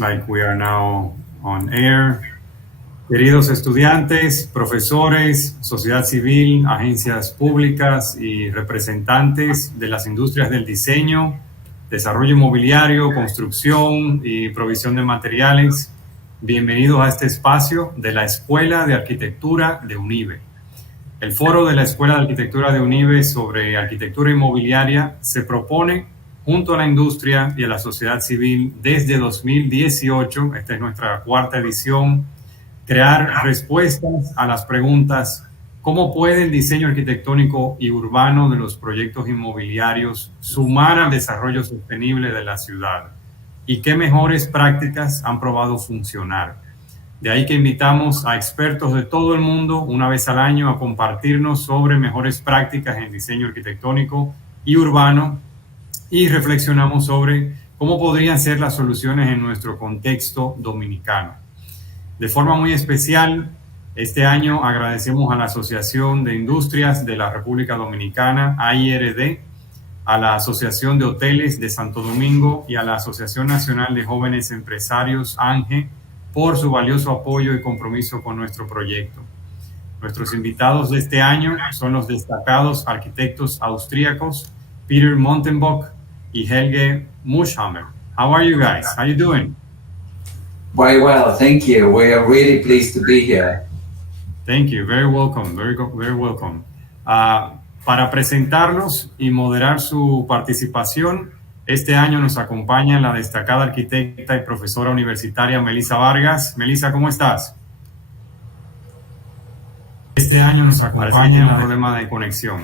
like we are now on air. Queridos estudiantes, profesores, sociedad civil, agencias públicas y representantes de las industrias del diseño, desarrollo inmobiliario, construcción y provisión de materiales, bienvenidos a este espacio de la Escuela de Arquitectura de UNIBE. El foro de la Escuela de Arquitectura de UNIBE sobre arquitectura inmobiliaria se propone junto a la industria y a la sociedad civil desde 2018, esta es nuestra cuarta edición, crear respuestas a las preguntas: ¿cómo puede el diseño arquitectónico y urbano de los proyectos inmobiliarios sumar al desarrollo sostenible de la ciudad? ¿Y qué mejores prácticas han probado funcionar? De ahí que invitamos a expertos de todo el mundo una vez al año a compartirnos sobre mejores prácticas en diseño arquitectónico y urbano y reflexionamos sobre cómo podrían ser las soluciones en nuestro contexto dominicano. De forma muy especial, este año agradecemos a la Asociación de Industrias de la República Dominicana, AIRD, a la Asociación de Hoteles de Santo Domingo y a la Asociación Nacional de Jóvenes Empresarios, ANGE, por su valioso apoyo y compromiso con nuestro proyecto. Nuestros invitados de este año son los destacados arquitectos austríacos Peter Montenbock y Helge Muschhammer. How are you guys? How are you doing? Very well, thank you. We are really pleased to be here. Thank you. Very welcome. Very welcome. Para presentarlos y moderar su participación, este año nos acompaña la destacada arquitecta y profesora universitaria Melissa Vargas. Melissa, ¿cómo estás? Este año nos acompaña el problema de conexión.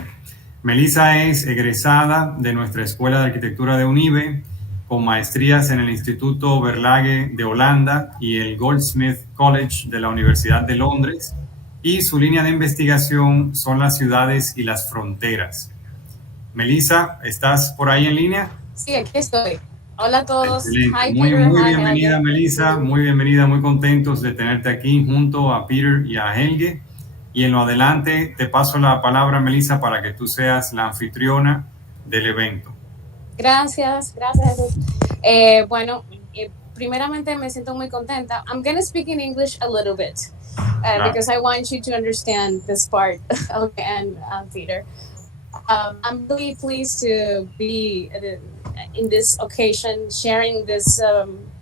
Melissa es egresada de nuestra Escuela de Arquitectura de UNIBE, con maestrías en el Instituto Verlage de Holanda y el Goldsmith College de la Universidad de Londres, y su línea de investigación son las ciudades y las fronteras. Melissa, ¿estás por ahí en línea? Sí, aquí estoy. Hola a todos. Hi, muy bienvenida, Melissa. Muy bienvenida, muy contentos de tenerte aquí junto a Peter y a Helge. Y en lo adelante te paso la palabra, Melissa, para que tú seas la anfitriona del evento. Gracias. Bueno, primeramente me siento muy contenta. I'm going to speak in English a little bit because I want you to understand this part. Okay, and Peter. I'm really pleased to be in this occasion, sharing this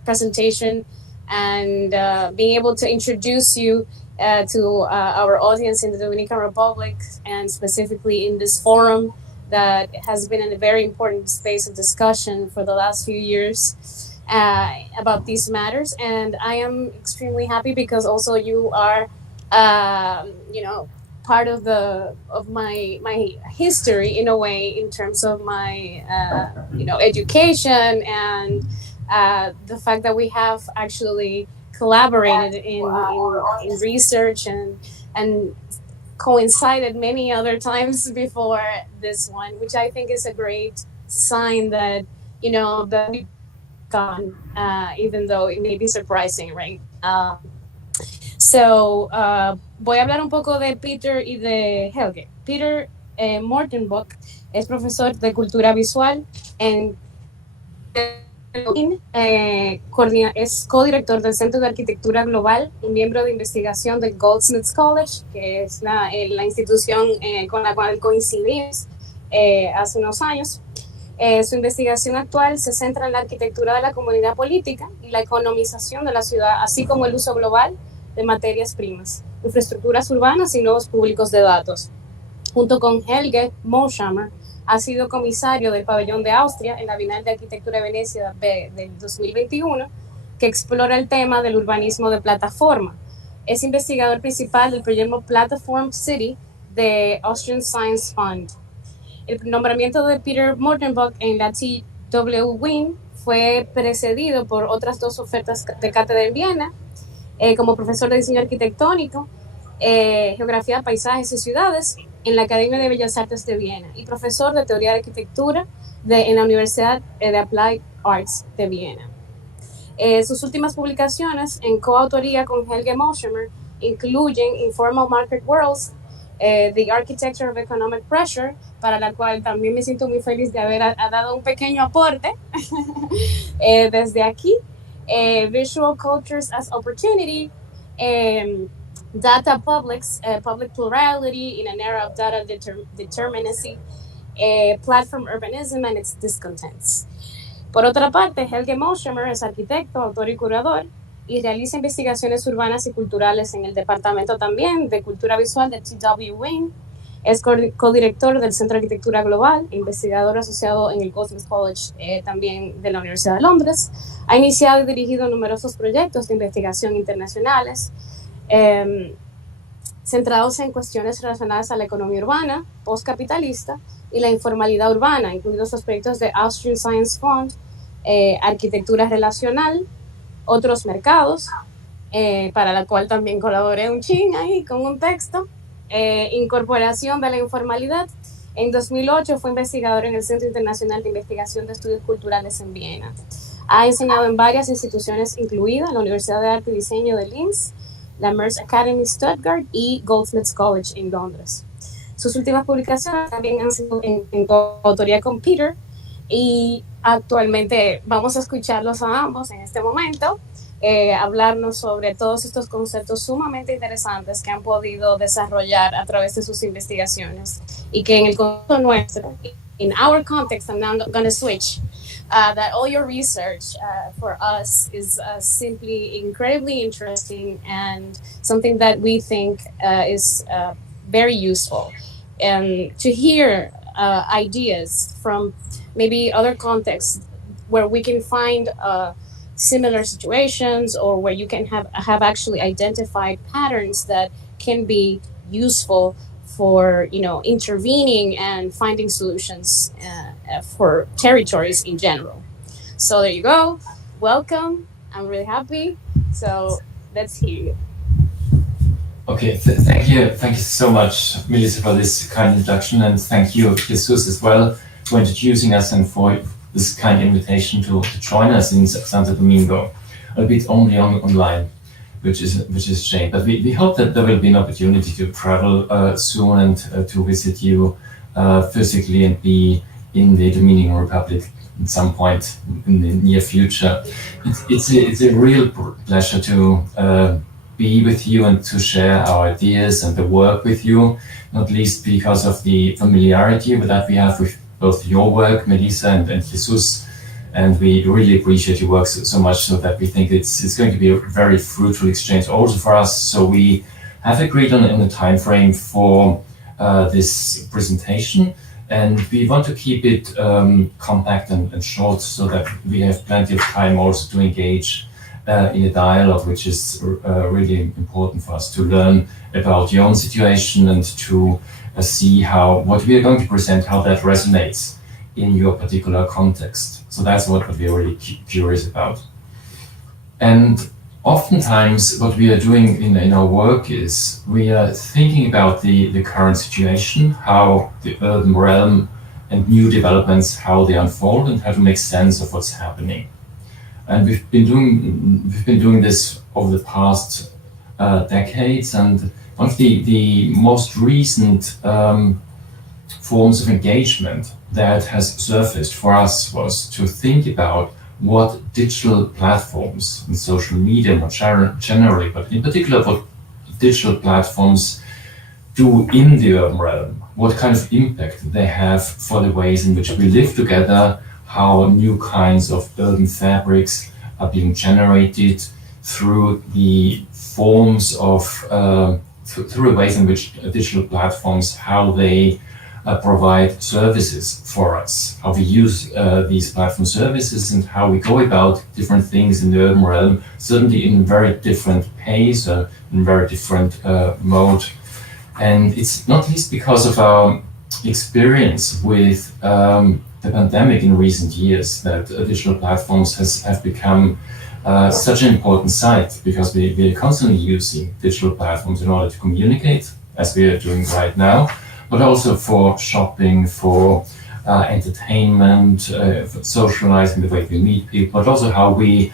presentation and being able to introduce you to our audience in the Dominican Republic, and specifically in this forum that has been a very important space of discussion for the last few years about these matters. And I am extremely happy because also you are, part of my history in a way, in terms of my education and the fact that we have actually collaborated in research and coincided many other times before this one, which I think is a great sign that that we've gone, even though it may be surprising, right? Voy a hablar un poco de Peter y de Helge. Peter Mortenbock es profesor de cultura visual en es codirector del Centro de Arquitectura Global y miembro de investigación del Goldsmiths College, que es la institución con la cual coincidimos hace unos años. Su investigación actual se centra en la arquitectura de la comunidad política y la economización de la ciudad, así como el uso global de materias primas, infraestructuras urbanas y nuevos públicos de datos. Junto con Helge Muschhammer, ha sido comisario del Pabellón de Austria en la Bienal de Arquitectura de Venecia del 2021, que explora el tema del urbanismo de plataforma. Es investigador principal del proyecto Platform City de Austrian Science Fund. El nombramiento de Peter Mortenbock en la TW Wing fue precedido por otras dos ofertas de cátedra en Viena, como profesor de diseño arquitectónico, geografía, paisajes y ciudades en la Academia de Bellas Artes de Viena, y profesor de teoría de arquitectura en la Universidad de Applied Arts de Viena. Sus últimas publicaciones en coautoría con Helge Muschhammer incluyen Informal Market Worlds, The Architecture of Economic Pressure, para la cual también me siento muy feliz de haber dado un pequeño aporte desde aquí, Visual cultures as opportunity, data public plurality in an era of data determinacy, platform urbanism and its discontents. Por otra parte, Helge Moshemer es arquitecto, autor y curador, y realiza investigaciones urbanas y culturales en el departamento también de cultura visual de TW Wing. Es codirector del Centro de Arquitectura Global, investigador asociado en el Goldsmiths College también de la Universidad de Londres. Ha iniciado y dirigido numerosos proyectos de investigación internacionales centrados en cuestiones relacionadas a la economía urbana, postcapitalista y la informalidad urbana, incluidos los proyectos de Austrian Science Fund, arquitectura relacional, otros mercados, para la cual también colaboré un chin ahí con un texto, incorporación de la informalidad. En 2008 fue investigador en el Centro Internacional de Investigación de Estudios Culturales en Viena. Ha enseñado en varias instituciones, incluida la Universidad de Arte y Diseño de Linz, la Merz Academy Stuttgart y Goldsmiths College en Londres. Sus últimas publicaciones también han sido en coautoría con Peter, y actualmente vamos a escucharlos a ambos en este momento, hablarnos sobre todos estos conceptos sumamente interesantes que han podido desarrollar a través de sus investigaciones y que en el contexto nuestro, in our context, I'm now going to switch, that all your research for us is simply incredibly interesting and something that we think is very useful. And to hear ideas from maybe other contexts where we can find similar situations, or where you can have actually identified patterns that can be useful for intervening and finding solutions for territories in general. So there you go. Welcome. I'm really happy. So let's hear you. Okay, thank you so much, Melissa, for this kind introduction, and thank you, Jesus, as well, for introducing us and for this kind invitation to join us in Santo Domingo, albeit only online, which is a shame. But we hope that there will be an opportunity to travel soon and to visit you physically and be in the Dominican Republic at some point in the near future. It's a real pleasure to be with you and to share our ideas and the work with you, not least because of the familiarity that we have with both your work, Melissa, and Jesus. And we really appreciate your work so much, so that we think it's going to be a very fruitful exchange also for us. So we have agreed on a time frame for this presentation, and we want to keep it compact and short, so that we have plenty of time also to engage in a dialogue, which is really important for us to learn about your own situation and to see how what we are going to present, how that resonates in your particular context. So that's what we're really curious about. And oftentimes what we are doing in our work is we are thinking about the current situation, how the urban realm and new developments, how they unfold, and how to make sense of what's happening. And we've been doing this over the past decades, and one of the most recent forms of engagement that has surfaced for us was to think about what digital platforms and social media, not generally, but in particular what digital platforms do in the urban realm, what kind of impact they have for the ways in which we live together, how new kinds of urban fabrics are being generated through the forms of, through the ways in which digital platforms, how they provide services for us, how we use these platform services, and how we go about different things in the urban realm, certainly in a very different pace, in very different mode. And it's not least because of our experience with the pandemic in recent years that digital platforms have become such an important site, because we are constantly using digital platforms in order to communicate, as we are doing right now, but also for shopping, for entertainment, for socializing, the way we meet people, but also how we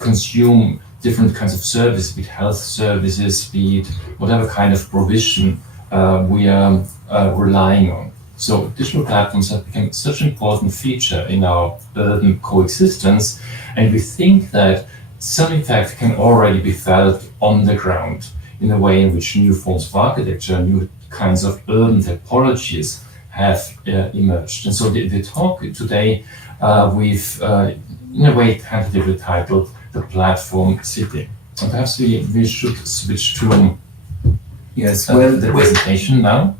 consume different kinds of services, be it health services, be it whatever kind of provision we are relying on. So digital platforms have become such an important feature in our urban coexistence, and we think that some impact can already be felt on the ground in the way in which new forms of architecture, new kinds of urban typologies have emerged. And so the talk today we've in a way tentatively titled The Platform City. And perhaps we should switch to the presentation now.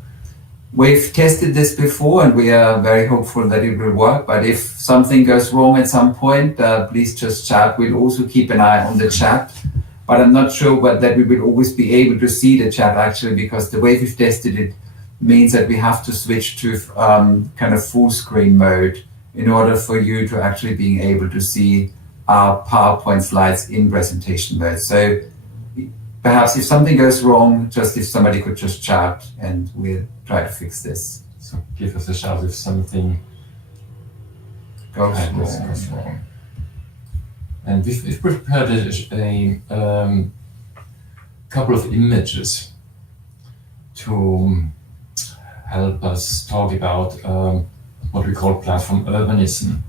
We've tested this before and we are very hopeful that it will work, but if something goes wrong at some point, please just chat. We'll also keep an eye on the chat, but I'm not sure that we will always be able to see the chat actually, because the way we've tested it means that we have to switch to kind of full screen mode in order for you to actually being able to see our PowerPoint slides in presentation mode. So perhaps if something goes wrong, just if somebody could just chat and we'll try to fix this. So give us a shout if something goes wrong. And we've prepared a couple of images to help us talk about what we call platform urbanism,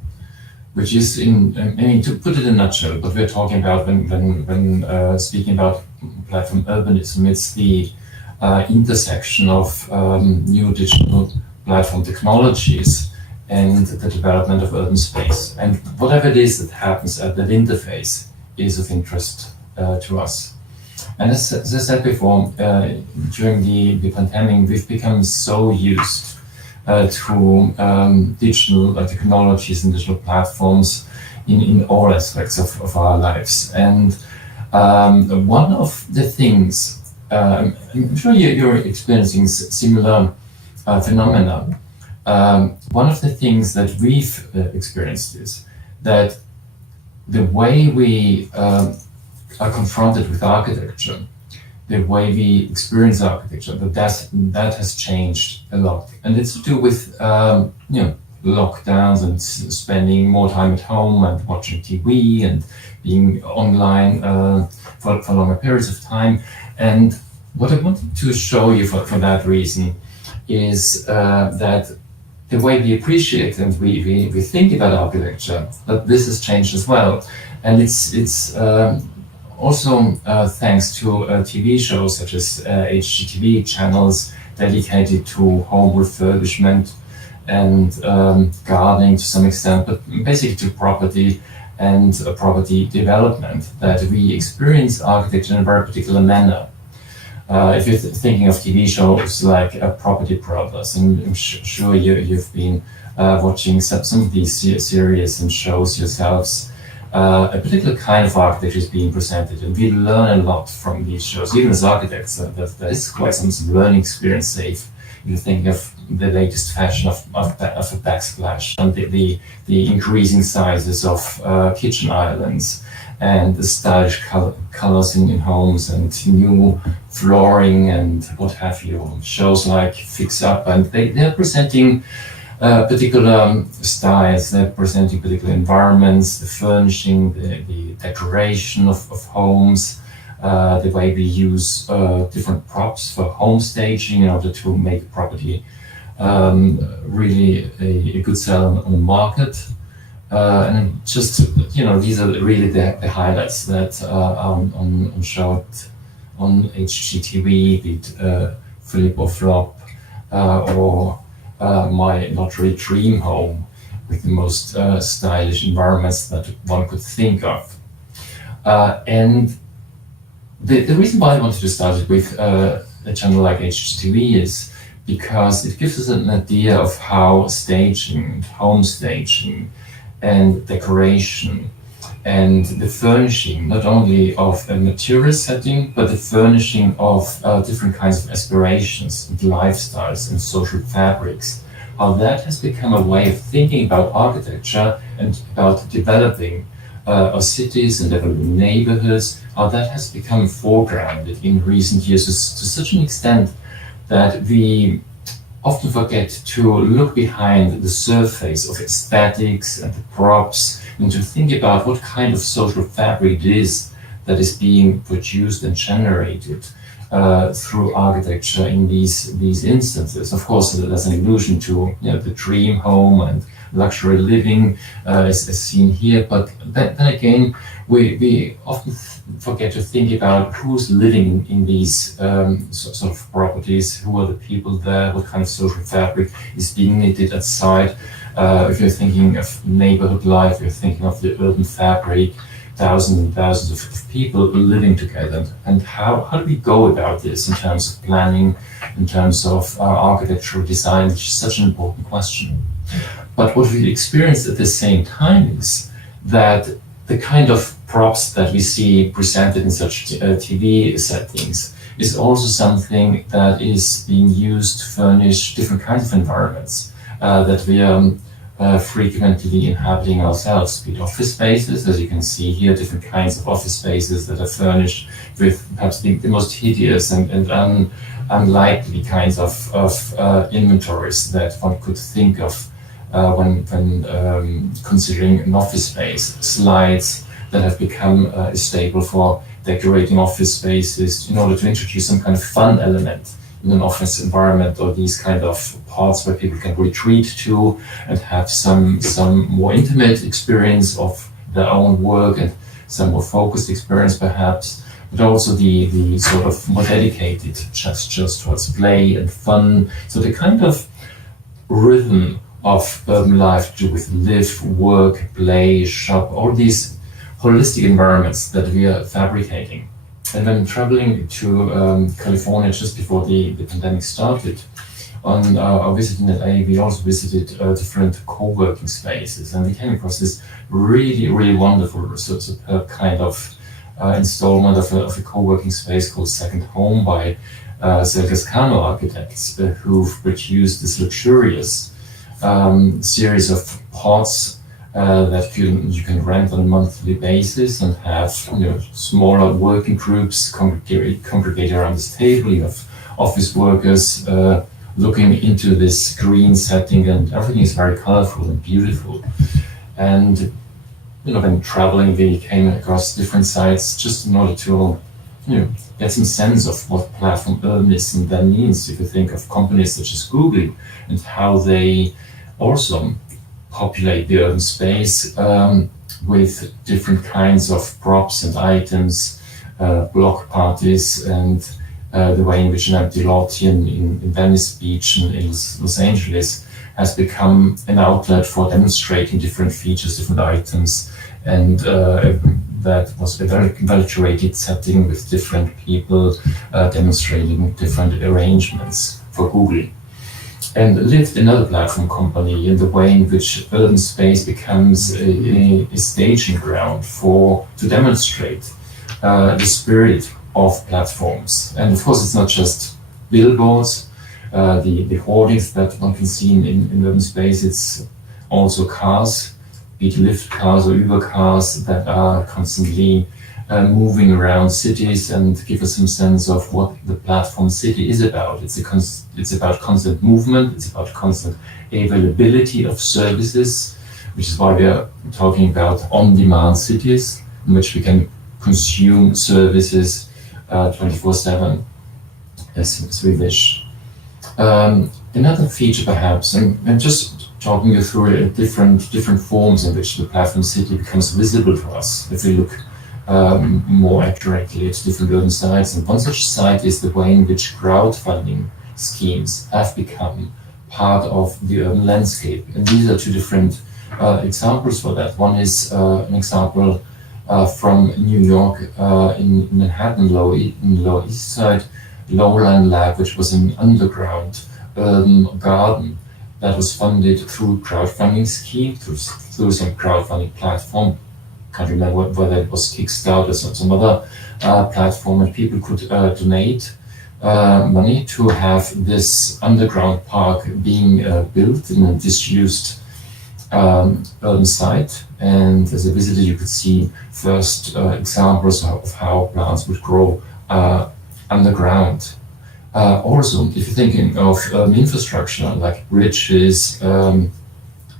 which is to put it in a nutshell, what we're talking about when speaking about platform urbanism, it's the intersection of new digital platform technologies and the development of urban space. And whatever it is that happens at that interface is of interest to us. And as I said before, during the pandemic, we've become so used to digital technologies and digital platforms in all aspects of our lives. And one of the things, I'm sure you're experiencing similar phenomena. One of the things that we've experienced is that the way we are confronted with architecture, the way we experience architecture, that has changed a lot. And it's to do with lockdowns and spending more time at home and watching TV and being online for longer periods of time. And what I wanted to show you for that reason is that the way we appreciate and we think about architecture, that this has changed as well. And it's also thanks to TV shows such as HGTV channels dedicated to home refurbishment and gardening to some extent, but basically to property and property development, that we experience architecture in a very particular manner. If you're thinking of TV shows like Property Brothers, and I'm sure you've been watching some of these series and shows yourselves, a particular kind of architecture is being presented, and we learn a lot from these shows. Even as architects, there is quite some learning experience. Say, if you think of the latest fashion of a backsplash, and the increasing sizes of kitchen islands, and the stylish colors in homes, and new flooring, and what have you. Shows like Fix Up, and they're presenting particular styles, they're presenting particular environments, the furnishing, the decoration of homes, the way we use different props for home staging in order to make a property really a good sell on the market. And just, these are really the highlights that are on show on HGTV, be it Flip or Flop, or my lottery dream home with the most stylish environments that one could think of. And the reason why I wanted to start with a channel like HGTV is because it gives us an idea of how staging, home staging, and decoration and the furnishing, not only of a material setting, but the furnishing of different kinds of aspirations and lifestyles and social fabrics, how that has become a way of thinking about architecture and about developing our cities and developing neighborhoods, how that has become foregrounded in recent years to such an extent that we often forget to look behind the surface of aesthetics and the props and to think about what kind of social fabric it is that is being produced and generated through architecture in these instances. Of course, there's an allusion to the dream home and luxury living is seen here, but then again, we often forget to think about who's living in these sort of properties, who are the people there, what kind of social fabric is being knitted outside. If you're thinking of neighborhood life, you're thinking of the urban fabric, thousands and thousands of people living together. And how do we go about this in terms of planning, in terms of architectural design, which is such an important question. But what we experience at the same time is that the kind of props that we see presented in such TV settings is also something that is being used to furnish different kinds of environments that we are frequently inhabiting ourselves, be it office spaces, as you can see here, different kinds of office spaces that are furnished with perhaps the most hideous and unlikely kinds of inventories that one could think of when considering an office space. Slides that have become a staple for decorating office spaces in order to introduce some kind of fun element in an office environment, or these kind of parts where people can retreat to and have some more intimate experience of their own work and some more focused experience perhaps, but also the sort of more dedicated gestures towards play and fun. So the kind of rhythm of urban life to do with live, work, play, shop, all these holistic environments that we are fabricating. And when traveling to California just before the pandemic started, on our visit in LA, we also visited different co-working spaces, and we came across this really wonderful superb kind of installment of a co-working space called Second Home by Selgascano architects, who've produced this luxurious series of pods that you can rent on a monthly basis and have smaller working groups congregate around this table. You have office workers looking into this green setting, and everything is very colorful and beautiful. And when traveling, we came across different sites just in order to get some sense of what platform urbanism then means. If you think of companies such as Google and how they also populate the urban space with different kinds of props and items, block parties, and the way in which an empty lot in Venice Beach and in Los Angeles has become an outlet for demonstrating different features, different items, and that was a very curated setting with different people demonstrating different arrangements for Google. And Lyft, another platform company, in the way in which urban space becomes a staging ground to demonstrate the spirit of platforms. And of course, it's not just billboards, the hoardings that one can see in urban space, it's also cars, be it Lyft cars or Uber cars that are constantly moving around cities and give us some sense of what the platform city is about. It's about constant movement, it's about constant availability of services, which is why we are talking about on-demand cities in which we can consume services 24/7 as we wish. Another feature perhaps, and just talking you through different forms in which the platform city becomes visible to us if we look more accurately at different urban sites. And one such site is the way in which crowdfunding schemes have become part of the urban landscape. And these are two different examples for that. One is an example from New York in Manhattan, Lower East Side, Lowland Lab, which was an underground urban garden that was funded through crowdfunding scheme, through some crowdfunding platform. Can't remember whether it was Kickstarter or some other platform, and people could donate money to have this underground park being built in a disused urban site. And as a visitor, you could see first examples of how plants would grow underground. Also, if you're thinking of infrastructure like bridges,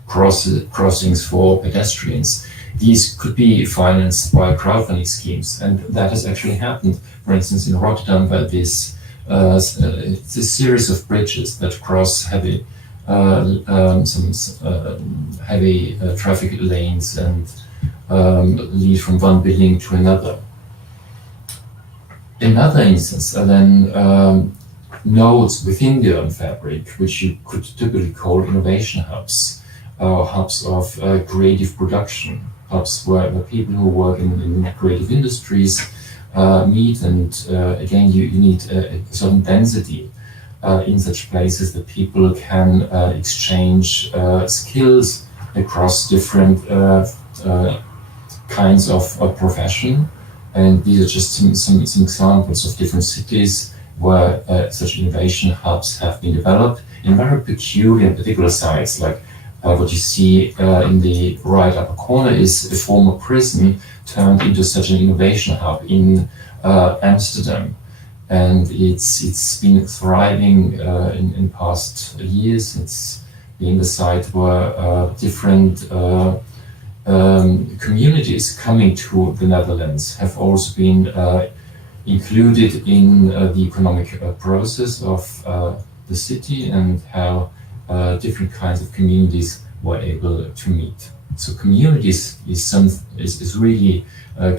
crossings for pedestrians, these could be financed by crowdfunding schemes, and that has actually happened. For instance, in Rotterdam, where it's a series of bridges that cross heavy heavy traffic lanes and lead from one building to another. Another instance are then nodes within the urban fabric, which you could typically call innovation hubs, hubs of creative production, hubs where people who work in creative industries meet, and again, you need a certain density in such places that people can exchange skills across different kinds of profession. And these are just some examples of different cities where such innovation hubs have been developed in very peculiar and particular sites. Like what you see in the right upper corner is a former prison turned into such an innovation hub in Amsterdam. And it's been thriving in past years. It's been the site where different communities coming to the Netherlands have also been included in the economic process of the city, and how different kinds of communities were able to meet. So communities is really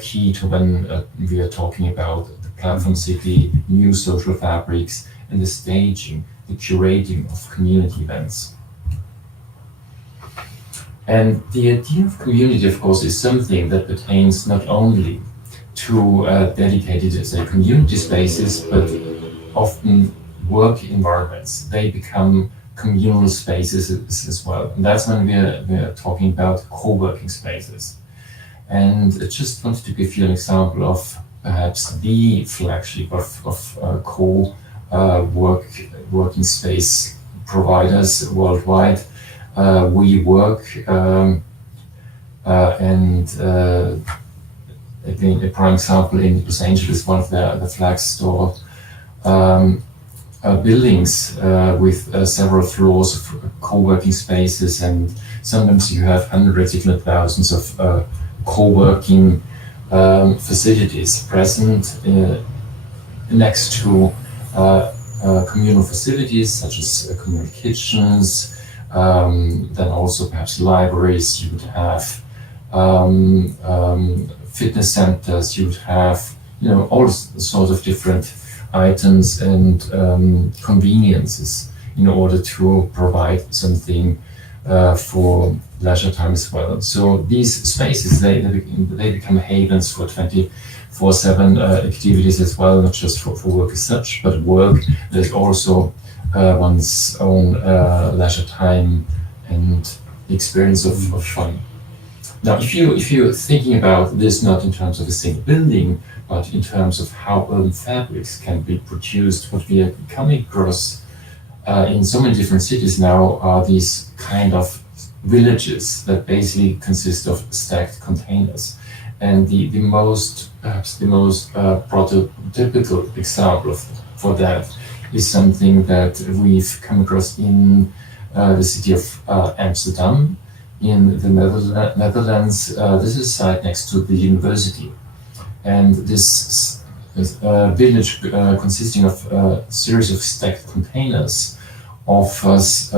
key to when we are talking about the platform city, new social fabrics, and the staging, the curating of community events. And the idea of community, of course, is something that pertains not only to dedicated, say, community spaces, but often work environments. They become communal spaces as well. And that's when we're talking about co-working spaces. And I just wanted to give you an example of perhaps the flagship of working space providers worldwide. WeWork, and again, a prime example in Los Angeles, one of the flag store buildings with several floors of co-working spaces, and sometimes you have hundreds, if not thousands, of co-working facilities present next to communal facilities such as communal kitchens. Then also perhaps libraries, you would have fitness centers, you would have, all sorts of different items and conveniences in order to provide something for leisure time as well. So these spaces, they become havens for 24/7 activities as well, not just for work as such, but work that is also one's own leisure time and the experience of fun. Now, if you're thinking about this not in terms of a single building, but in terms of how urban fabrics can be produced, what we are coming across in so many different cities now are these kind of villages that basically consist of stacked containers. And perhaps the most prototypical example for that is something that we've come across in the city of Amsterdam in the Netherlands. This is a site next to the university. And this village consisting of a series of stacked containers offers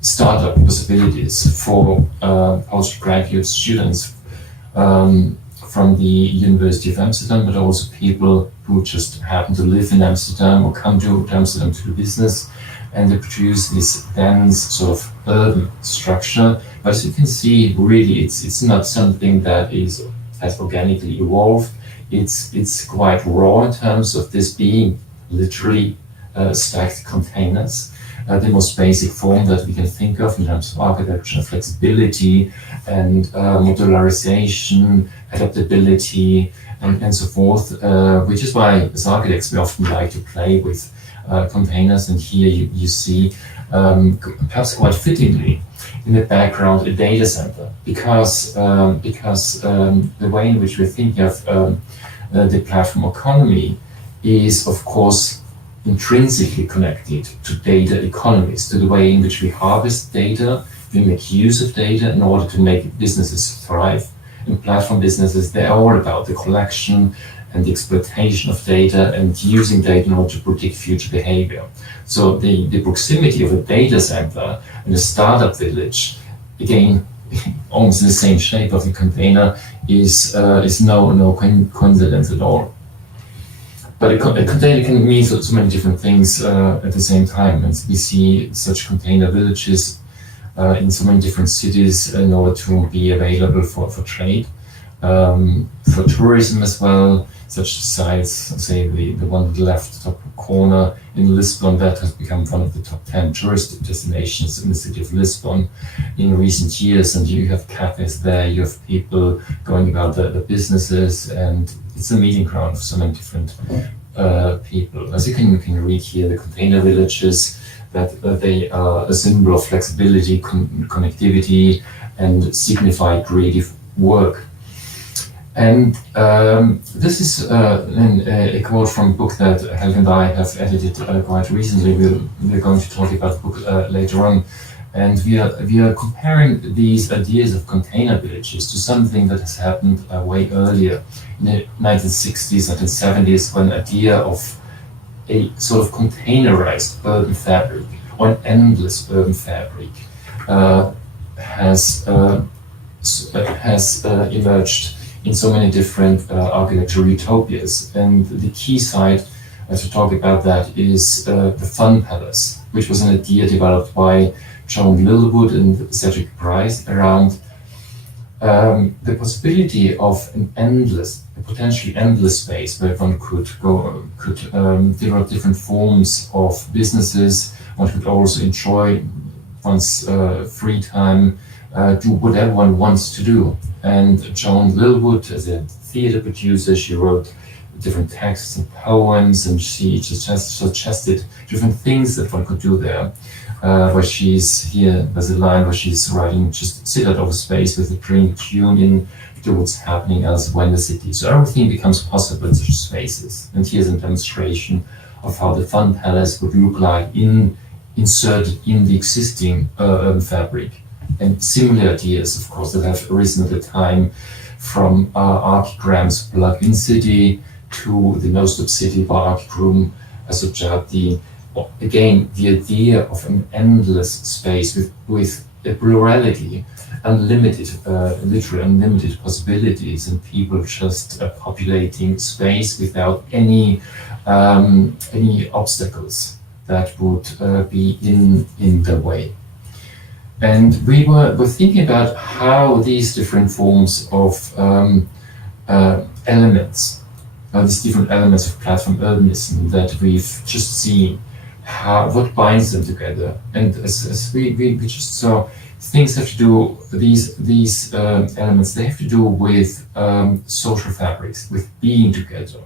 startup possibilities for postgraduate students from the University of Amsterdam, but also people who just happen to live in Amsterdam or come to Amsterdam to do business, and they produce this dense sort of urban structure. But as you can see, really, it's not something that has organically evolved. It's quite raw in terms of this being literally stacked containers. The most basic form that we can think of in terms of architecture, flexibility, and modularization, adaptability, and so forth, which is why as architects we often like to play with containers. And here you see, perhaps quite fittingly, in the background a data center, because the way in which we're thinking of the platform economy is, of course, intrinsically connected to data economies, to the way in which we harvest data, we make use of data in order to make businesses thrive. And platform businesses, they're all about the collection and the exploitation of data and using data in order to predict future behavior. So the proximity of a data center and a startup village, again, almost in the same shape of the container, is no coincidence at all. But a container can mean so many different things at the same time, and we see such container villages in so many different cities in order to be available for trade, for tourism as well. Such sites, say the one on the left top corner in Lisbon, that has become one of the top 10 tourist destinations in the city of Lisbon in recent years. And you have cafes there, you have people going about the businesses, and it's a meeting ground of so many different people. As you can read here, the container villages, that they are a symbol of flexibility, connectivity, and signify creative work. And this is a quote from a book that Helge and I have edited quite recently. We're going to talk about the book later on. And we are comparing these ideas of container villages to something that has happened way earlier, in the 1960s, 1970s, when the idea of a sort of containerized urban fabric, or an endless urban fabric, has emerged in so many different architectural utopias. And the key site to talk about that is the Fun Palace, which was an idea developed by John Littlewood and Cedric Price around the possibility of a potentially endless space where one could develop different forms of businesses. One could also enjoy one's free time, do whatever one wants to do. And Joan Littlewood, as a theater producer, she wrote different texts and poems, and she just suggested different things that one could do there. Where she's here, there's a line where she's writing, just sit out of a space with a drink, tune in to what's happening elsewhere in the city. So everything becomes possible in such spaces. And here's a demonstration of how the Fun Palace would look like inserted in the existing urban fabric. And similar ideas, of course, that have arisen at the time, from Archigram's Plug-in City to the No-Stop City by Archigrum, suggest the idea of an endless space with a plurality, unlimited, literally unlimited possibilities, and people just populating space without any obstacles that would be in the way. And we were thinking about how these different forms of elements, these different elements of platform urbanism that we've just seen, what binds them together. And as we just saw, things have to do, these elements, they have to do with social fabrics, with being together,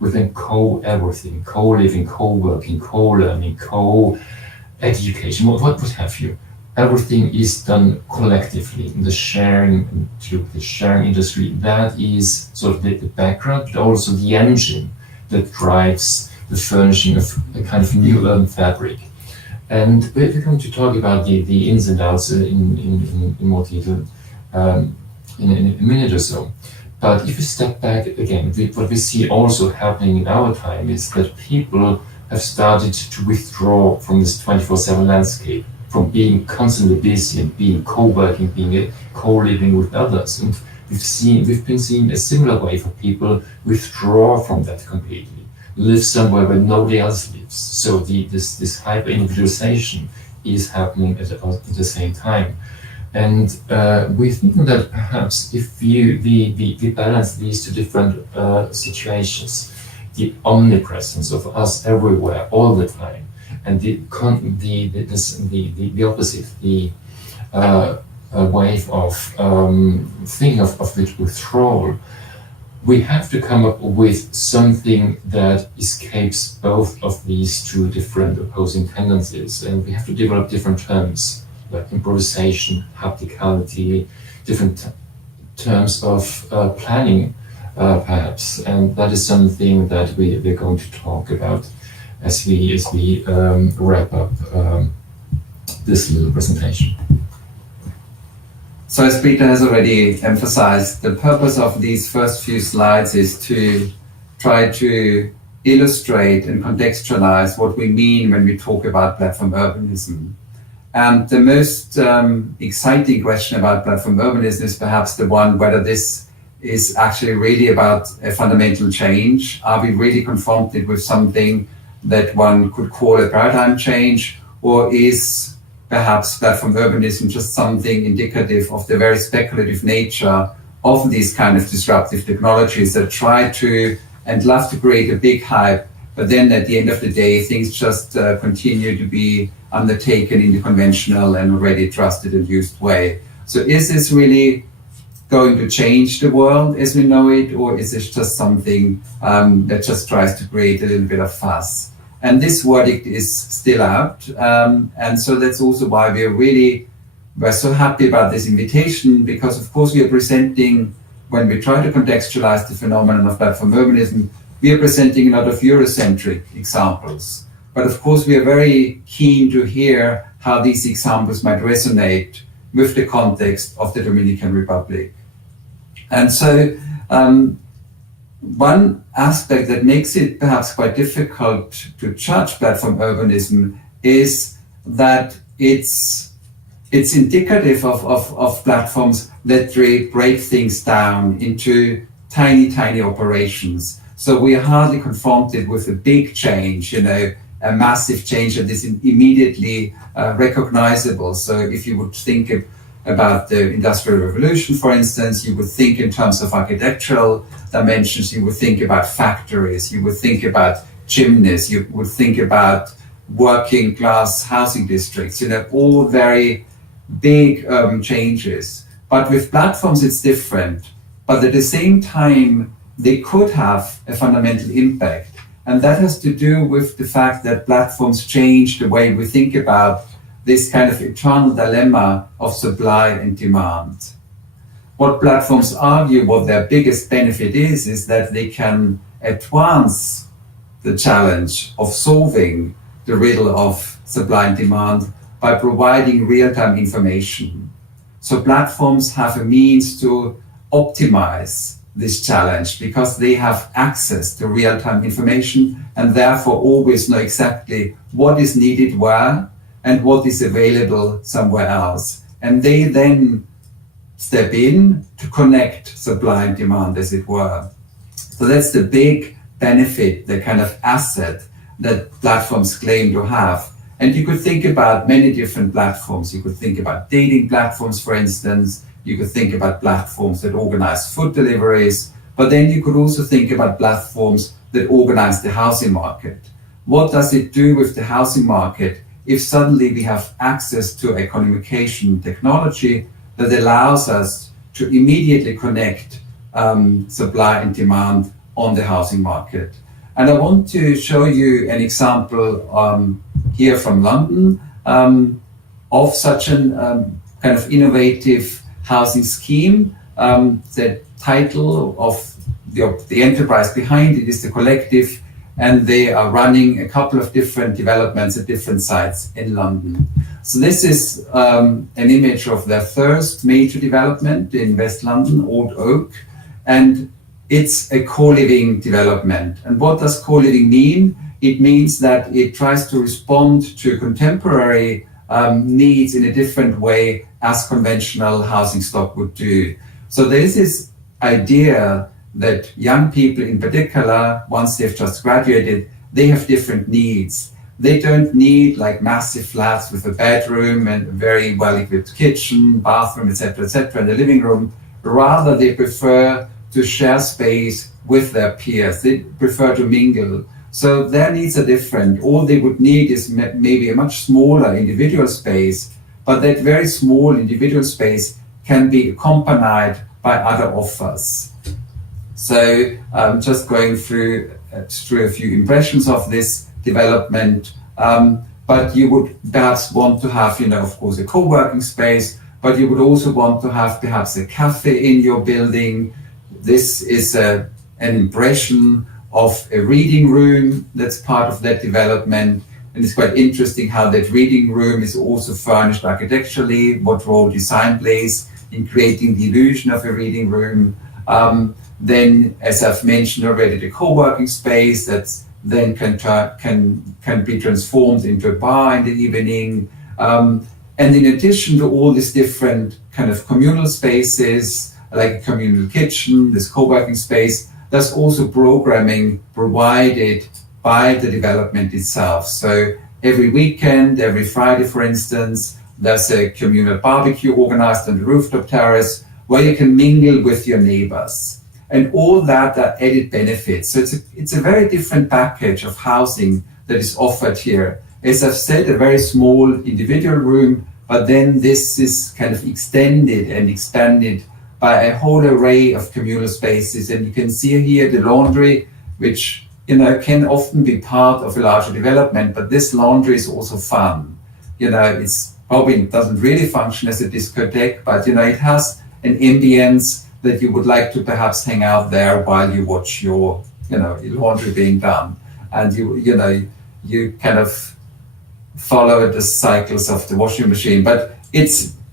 with everything, co-living, co-working, co-learning, co-education, what have you. Everything is done collectively in the sharing industry. That is sort of the background, but also the engine that drives the furnishing of a kind of new urban fabric. And we're going to talk about the ins and outs in more detail in a minute or so. But if we step back again, what we see also happening in our time is that people have started to withdraw from this 24/7 landscape, from being constantly busy and being co-working, being co-living with others. And we've been seeing a similar way for people withdraw from that completely, live somewhere where nobody else lives. So this hyper-individualization is happening at the same time. And we're thinking that perhaps if we balance these two different situations, the omnipresence of us everywhere, all the time, and the opposite, the wave of thinking of withdrawal, we have to come up with something that escapes both of these two different opposing tendencies, and we have to develop different terms like improvisation, hapticality, different terms of planning, perhaps, and that is something that we're going to talk about as we wrap up this little presentation. So as Peter has already emphasized, the purpose of these first few slides is to try to illustrate and contextualize what we mean when we talk about platform urbanism. And the most exciting question about platform urbanism is perhaps the one whether this is actually really about a fundamental change. Are we really confronted with something that one could call a paradigm change, or is perhaps platform urbanism just something indicative of the very speculative nature of these kind of disruptive technologies that try to and love to create a big hype, but then at the end of the day, things just continue to be undertaken in the conventional and already trusted and used way. So is this really going to change the world as we know it, or is this just something that just tries to create a little bit of fuss? And this verdict is still out. And so that's also why we're so happy about this invitation, because of course we are presenting, when we try to contextualize the phenomenon of platform urbanism, we are presenting a lot of Eurocentric examples. But of course, we are very keen to hear how these examples might resonate with the context of the Dominican Republic. And so one aspect that makes it perhaps quite difficult to judge platform urbanism is that it's indicative of platforms that really break things down into tiny operations. So we are hardly confronted with a big change, a massive change that is immediately recognizable. So if you would think about the Industrial Revolution, for instance, you would think in terms of architectural dimensions, you would think about factories, you would think about chimneys, you would think about working class housing districts, all very big changes. But with platforms, it's different. But at the same time, they could have a fundamental impact. And that has to do with the fact that platforms change the way we think about this kind of eternal dilemma of supply and demand. What platforms argue, what their biggest benefit is that they can advance the challenge of solving the riddle of supply and demand by providing real-time information. So platforms have a means to optimize this challenge because they have access to real-time information and therefore always know exactly what is needed where and what is available somewhere else. And they then step in to connect supply and demand, as it were. So that's the big benefit, the kind of asset that platforms claim to have. And you could think about many different platforms. You could think about dating platforms, for instance. You could think about platforms that organize food deliveries, but then you could also think about platforms that organize the housing market. What does it do with the housing market if suddenly we have access to a communication technology that allows us to immediately connect supply and demand on the housing market? And I want to show you an example here from London of such an kind of innovative housing scheme. The title of the enterprise behind it is The Collective, and they are running a couple of different developments at different sites in London. So this is an image of their first major development in West London, Old Oak, and it's a co-living development. And what does co-living mean? It means that it tries to respond to contemporary needs in a different way as conventional housing stock would do. So there's this idea that young people in particular, once they've just graduated, they have different needs. They don't need like massive flats with a bedroom and a very well-equipped kitchen, bathroom, etc., in the living room. Rather, they prefer to share space with their peers. They prefer to mingle. So their needs are different. All they would need is maybe a much smaller individual space, but that very small individual space can be accompanied by other offers. So just going through a few impressions of this development, but you would perhaps want to have, of course, a co-working space, but you would also want to have perhaps a cafe in your building. This is an impression of a reading room that's part of that development. And it's quite interesting how that reading room is also furnished architecturally, what role design plays in creating the illusion of a reading room. Then, as I've mentioned already, the co-working space that then can be transformed into a bar in the evening. And in addition to all these different kind of communal spaces, like a communal kitchen, this co-working space, there's also programming provided by the development itself. So every weekend, every Friday, for instance, there's a communal barbecue organized on the rooftop terrace where you can mingle with your neighbors. And all that are added benefits. So it's a very different package of housing that is offered here. As I've said, a very small individual room, but then this is kind of extended and expanded by a whole array of communal spaces. And you can see here the laundry, which can often be part of a larger development, but this laundry is also fun. It's probably doesn't really function as a discotheque, but it has an ambience that you would like to perhaps hang out there while you watch your laundry being done, and you kind of follow the cycles of the washing machine. But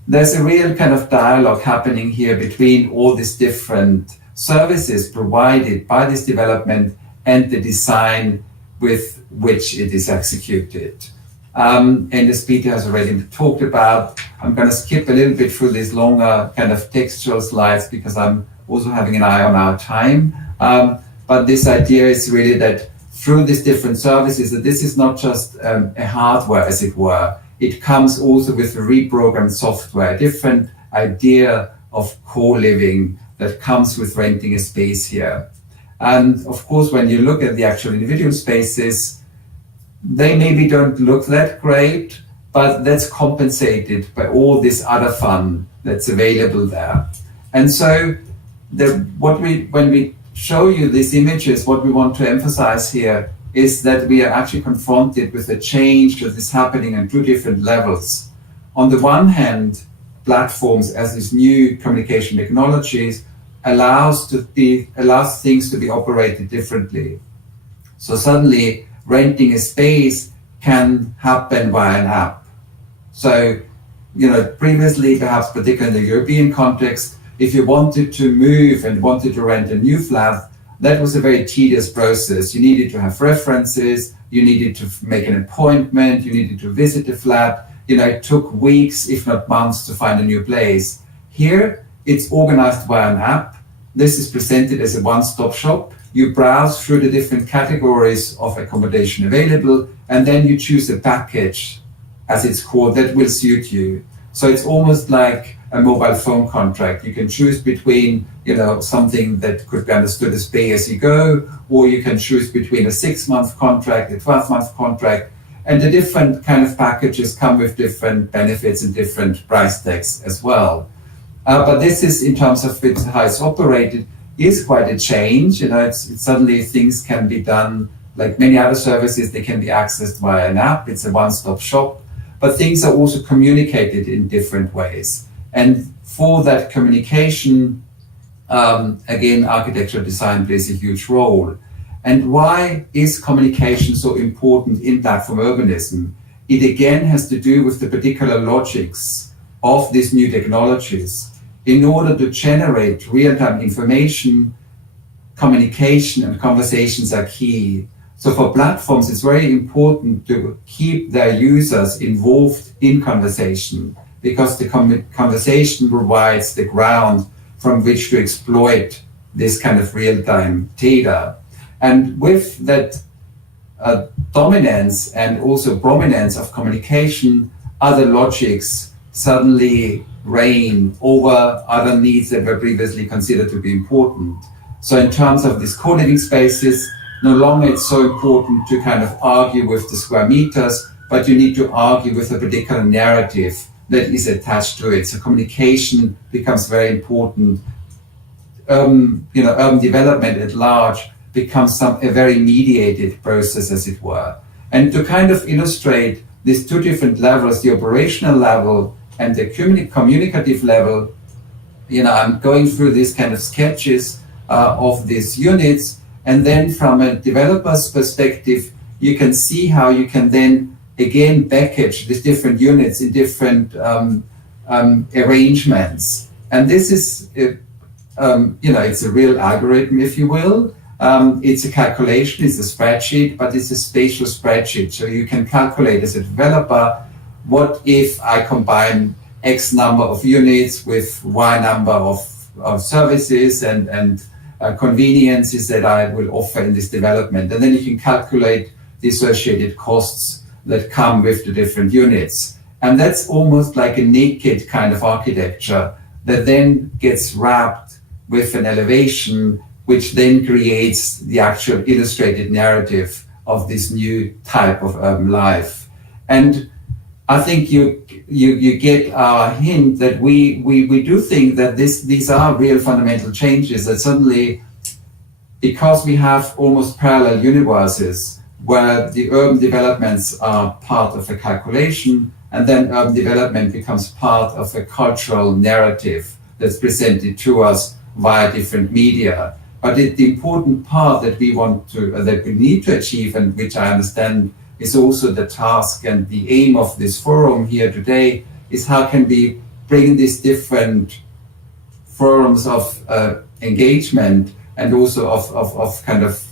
there's a real kind of dialogue happening here between all these different services provided by this development and the design with which it is executed. And as Peter has already talked about, I'm going to skip a little bit through these longer kind of textual slides because I'm also having an eye on our time. But this idea is really that through these different services, that this is not just a hardware, as it were. It comes also with a reprogrammed software, a different idea of co-living that comes with renting a space here. And of course, when you look at the actual individual spaces, they maybe don't look that great, but that's compensated by all this other fun that's available there. And so when we show you these images, what we want to emphasize here is that we are actually confronted with a change that is happening on two different levels. On the one hand, platforms as these new communication technologies allows things to be operated differently. So suddenly renting a space can happen via an app. So, previously, perhaps particularly in the European context, if you wanted to move and wanted to rent a new flat, that was a very tedious process. You needed to have references, you needed to make an appointment, you needed to visit the flat. It took weeks, if not months, to find a new place. Here, it's organized via an app. This is presented as a one-stop shop. You browse through the different categories of accommodation available, and then you choose a package, as it's called, that will suit you. So it's almost like a mobile phone contract. You can choose between, something that could be understood as pay as you go, or you can choose between a 6-month contract, a 12-month contract, and the different kind of packages come with different benefits and different price tags as well. But this is, in terms of how it's operated, is quite a change. It's suddenly things can be done like many other services. They can be accessed via an app. It's a one-stop shop, but things are also communicated in different ways. And for that communication, again, architectural design plays a huge role. And why is communication so important in platform urbanism? It again has to do with the particular logics of these new technologies. In order to generate real-time information, communication and conversations are key. So for platforms, it's very important to keep their users involved in conversation, because the conversation provides the ground from which to exploit this kind of real-time data. And with that dominance and also prominence of communication, other logics suddenly reign over other needs that were previously considered to be important. So in terms of these co-living spaces, no longer it's so important to kind of argue with the square meters, but you need to argue with a particular narrative that is attached to it. So communication becomes very important. Urban development at large becomes a very mediated process, as it were. And to kind of illustrate these two different levels, the operational level and the communicative level, I'm going through these kind of sketches of these units, and then from a developer's perspective, you can see how you can then again package these different units in different arrangements. And this is, it's a real algorithm, if you will. It's a calculation, it's a spreadsheet, but it's a spatial spreadsheet. So you can calculate as a developer, what if I combine X number of units with Y number of services and conveniences that I will offer in this development. And then you can calculate the associated costs that come with the different units. And that's almost like a naked kind of architecture that then gets wrapped with an elevation, which then creates the actual illustrated narrative of this new type of urban life. And I think you get our hint that we do think that these are real fundamental changes, that suddenly, because we have almost parallel universes where the urban developments are part of a calculation, and then urban development becomes part of a cultural narrative that's presented to us via different media. But the important part that we need to achieve, and which I understand is also the task and the aim of this forum here today, is how can we bring these different forums of engagement and also of kind of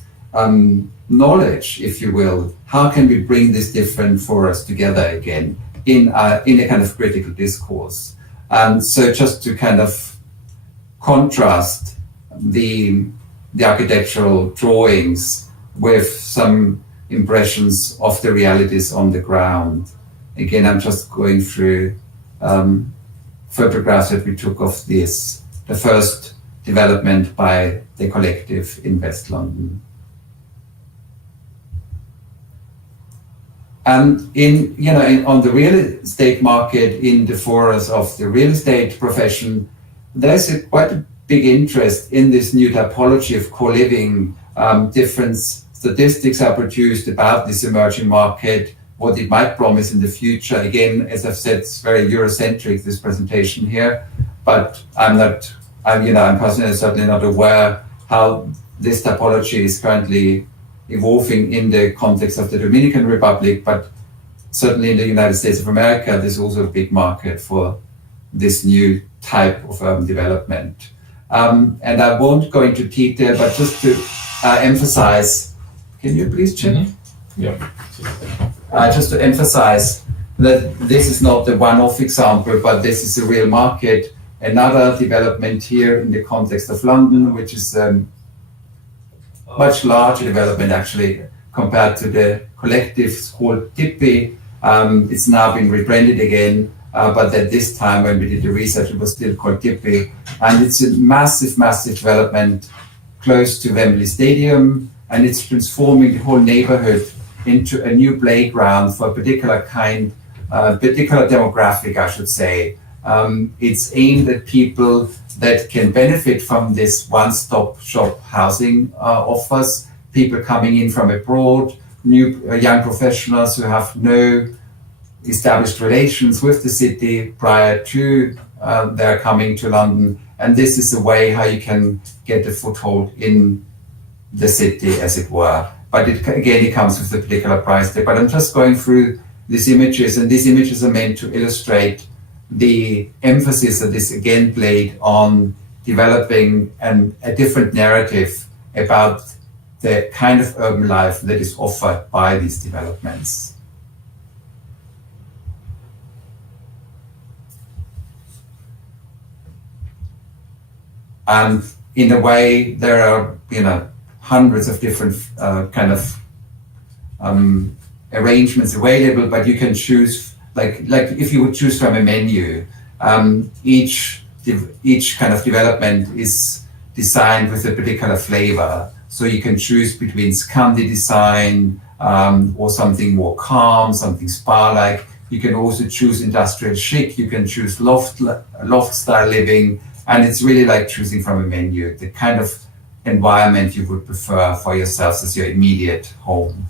knowledge, if you will. How can we bring these different forums together again in a kind of critical discourse? So just to kind of contrast the architectural drawings with some impressions of the realities on the ground. Again, I'm just going through photographs that we took of this, the first development by the collective in West London. And on the real estate market, in the forums of the real estate profession, there's quite a big interest in this new typology of co-living. Different statistics are produced about this emerging market, what it might promise in the future. Again, as I've said, it's very Eurocentric, this presentation here, but I'm personally certainly not aware how this typology is currently evolving in the context of the Dominican Republic, but certainly in the United States of America, there's also a big market for this new type of urban development. And I won't go into detail, but just to emphasize, can you please check? Mm-hmm. Yeah. Just to emphasize that this is not the one-off example, but this is a real market. Another development here in the context of London, which is much larger development actually compared to the collective. It's called Tippi. It's now been rebranded again, but at this time when we did the research, it was still called Tippi. And it's a massive, massive development close to Wembley Stadium, and it's transforming the whole neighborhood into a new playground for a particular demographic, I should say. It's aimed at people that can benefit from this one-stop shop housing offers, people coming in from abroad, new young professionals who have no established relations with the city prior to their coming to London. And this is a way how you can get a foothold in the city, as it were. But it comes with a particular price tag. But I'm just going through these images, and these images are meant to illustrate the emphasis that is again played on developing a different narrative about the kind of urban life that is offered by these developments. And in a way, there are hundreds of different kind of arrangements available, but you can choose like if you would choose from a menu. Each kind of development is designed with a particular flavor, so you can choose between Scandi design or something more calm, something spa-like. You can also choose industrial chic. You can choose loft style living, and it's really like choosing from a menu, the kind of environment you would prefer for yourselves as your immediate home.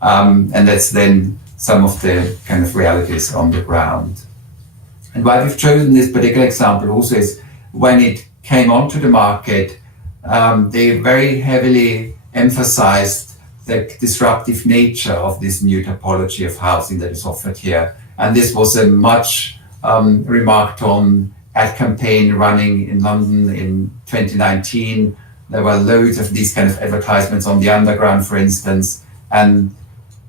And that's then some of the kind of realities on the ground. And why we've chosen this particular example also is when it came onto the market, they very heavily emphasized the disruptive nature of this new typology of housing that is offered here. And this was a much remarked on ad campaign running in London in 2019. There were loads of these kind of advertisements on the Underground, for instance, and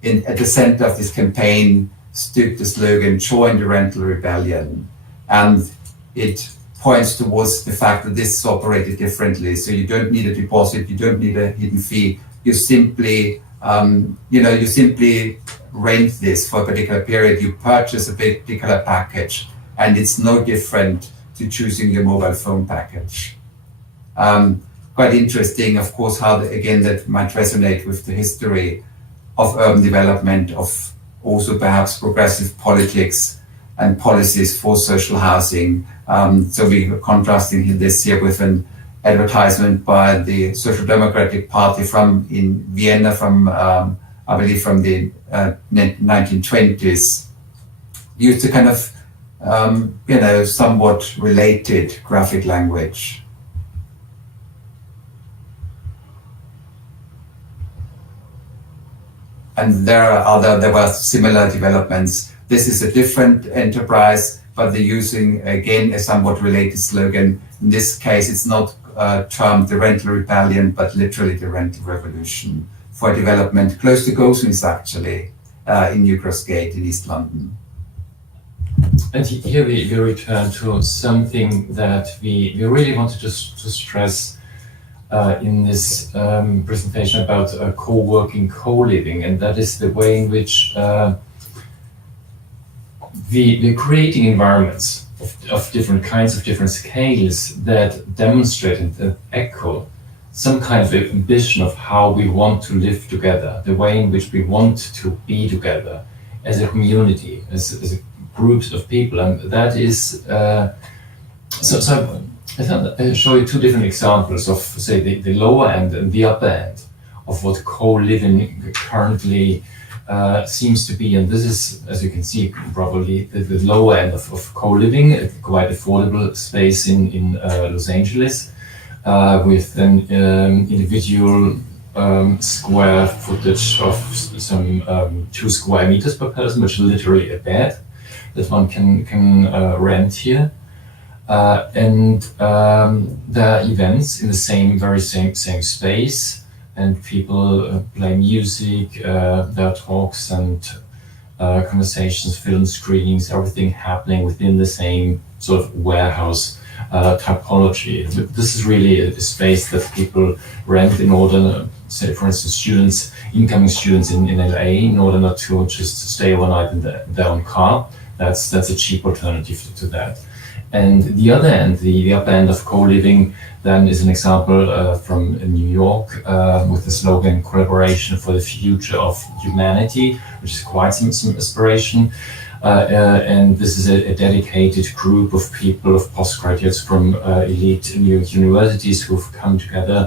at the center of this campaign stood the slogan, "Join the Rental Rebellion." And it points towards the fact that this is operated differently. So you don't need a deposit, you don't need a hidden fee. You simply, you simply rent this for a particular period. You purchase a particular package, and it's no different to choosing your mobile phone package. Quite interesting, of course, how that might resonate with the history of urban development, of also perhaps progressive politics and policies for social housing. So we are contrasting this here with an advertisement by the Social Democratic Party in Vienna I believe from the 1920s, used a kind of, somewhat related graphic language. And there were similar developments. This is a different enterprise, but they're using, again, a somewhat related slogan. In this case, it's not termed the Rental Rebellion, but literally the Rental Revolution, for development close to Goldsmiths, actually, in New Cross Gate in East London. And here we return to something that we really wanted to stress in this presentation about co-working, co-living, and that is the way in which we're creating environments of different kinds, of different scales, that demonstrate and that echo some kind of ambition of how we want to live together, the way in which we want to be together as a community, as groups of people. And that is, so I thought I'll show you two different examples of, say, the lower end and the upper end of what co-living currently seems to be. And this is, as you can see, probably the lower end of co-living, a quite affordable space in Los Angeles, with an individual square footage of some 2 square meters per person, which is literally a bed that one can rent here. And there are events in the very same space, and people play music, there are talks and conversations, film screenings, everything happening within the same sort of warehouse typology. This is really a space that people rent in order, say, for instance, incoming students in LA, in order not to just stay overnight in their own car. That's a cheap alternative to that. And the other end, the upper end of co-living, then is an example from New York with the slogan "Collaboration for the Future of Humanity," which is quite some inspiration. And this is a dedicated group of people, of postgraduates from elite universities who've come together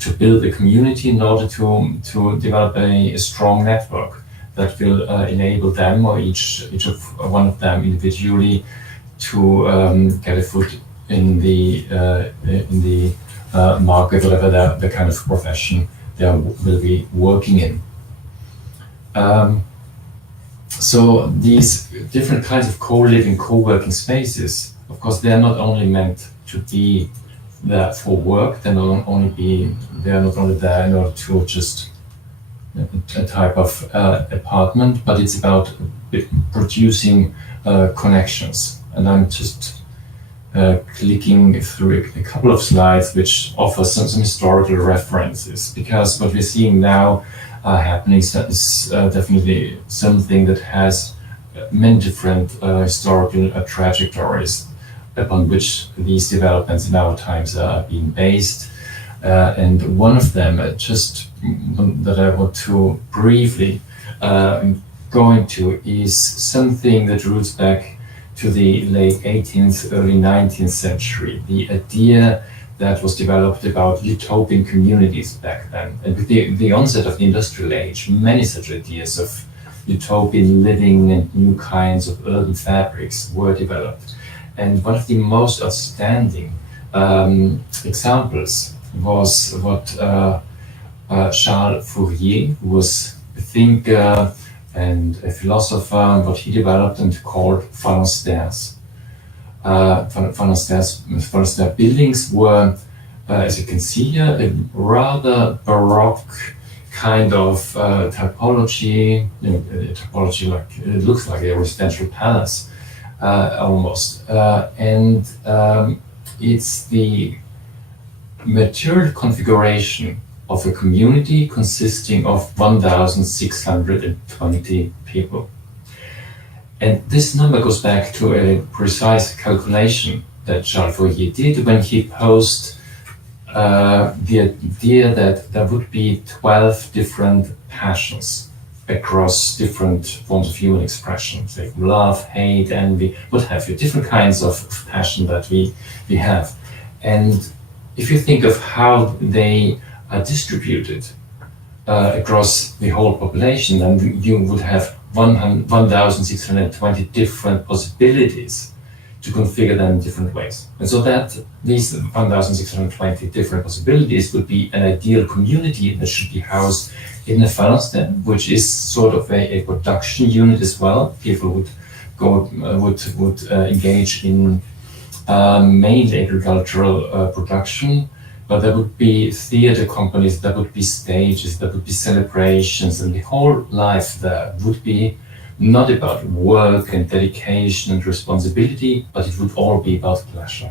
to build a community in order to develop a strong network that will enable them, or each of one of them individually, to get a foot in the market, whatever the kind of profession they will be working in. So these different kinds of co-living, co-working spaces, of course, they are not only meant to be there for work. They are not only there in order to just a type of apartment, but it's about producing connections. And I'm just clicking through a couple of slides which offer some historical references, because what we're seeing now happening is definitely something that has many different historical trajectories upon which these developments in our times are being based. And one of them, that I want to briefly go into, is something that roots back to the late 18th, early 19th century. The idea that was developed about utopian communities back then. And with the onset of the industrial age, many such ideas of utopian living and new kinds of urban fabrics were developed. And one of the most outstanding examples was what Charles Fourier, who was a thinker and a philosopher, what he developed and called phalanstères. Van der buildings were, as you can see here, a rather baroque kind of typology. Typology, like it looks like a residential palace almost, and it's the material configuration of a community consisting of 1,620 people. And this number goes back to a precise calculation that Charles Fourier did when he posed the idea that there would be 12 different passions across different forms of human expression, like love, hate, envy, what have you, different kinds of passion that we have. And if you think of how they are distributed across the whole population, then you would have 1,620 different possibilities to configure them in different ways. And so that these 1,620 different possibilities would be an ideal community that should be housed in a phalanstère, which is sort of a production unit as well. People would go would engage in mainly agricultural production, but there would be theater companies, there would be stages, there would be celebrations, and the whole life there would be not about work and dedication and responsibility, but it would all be about pleasure.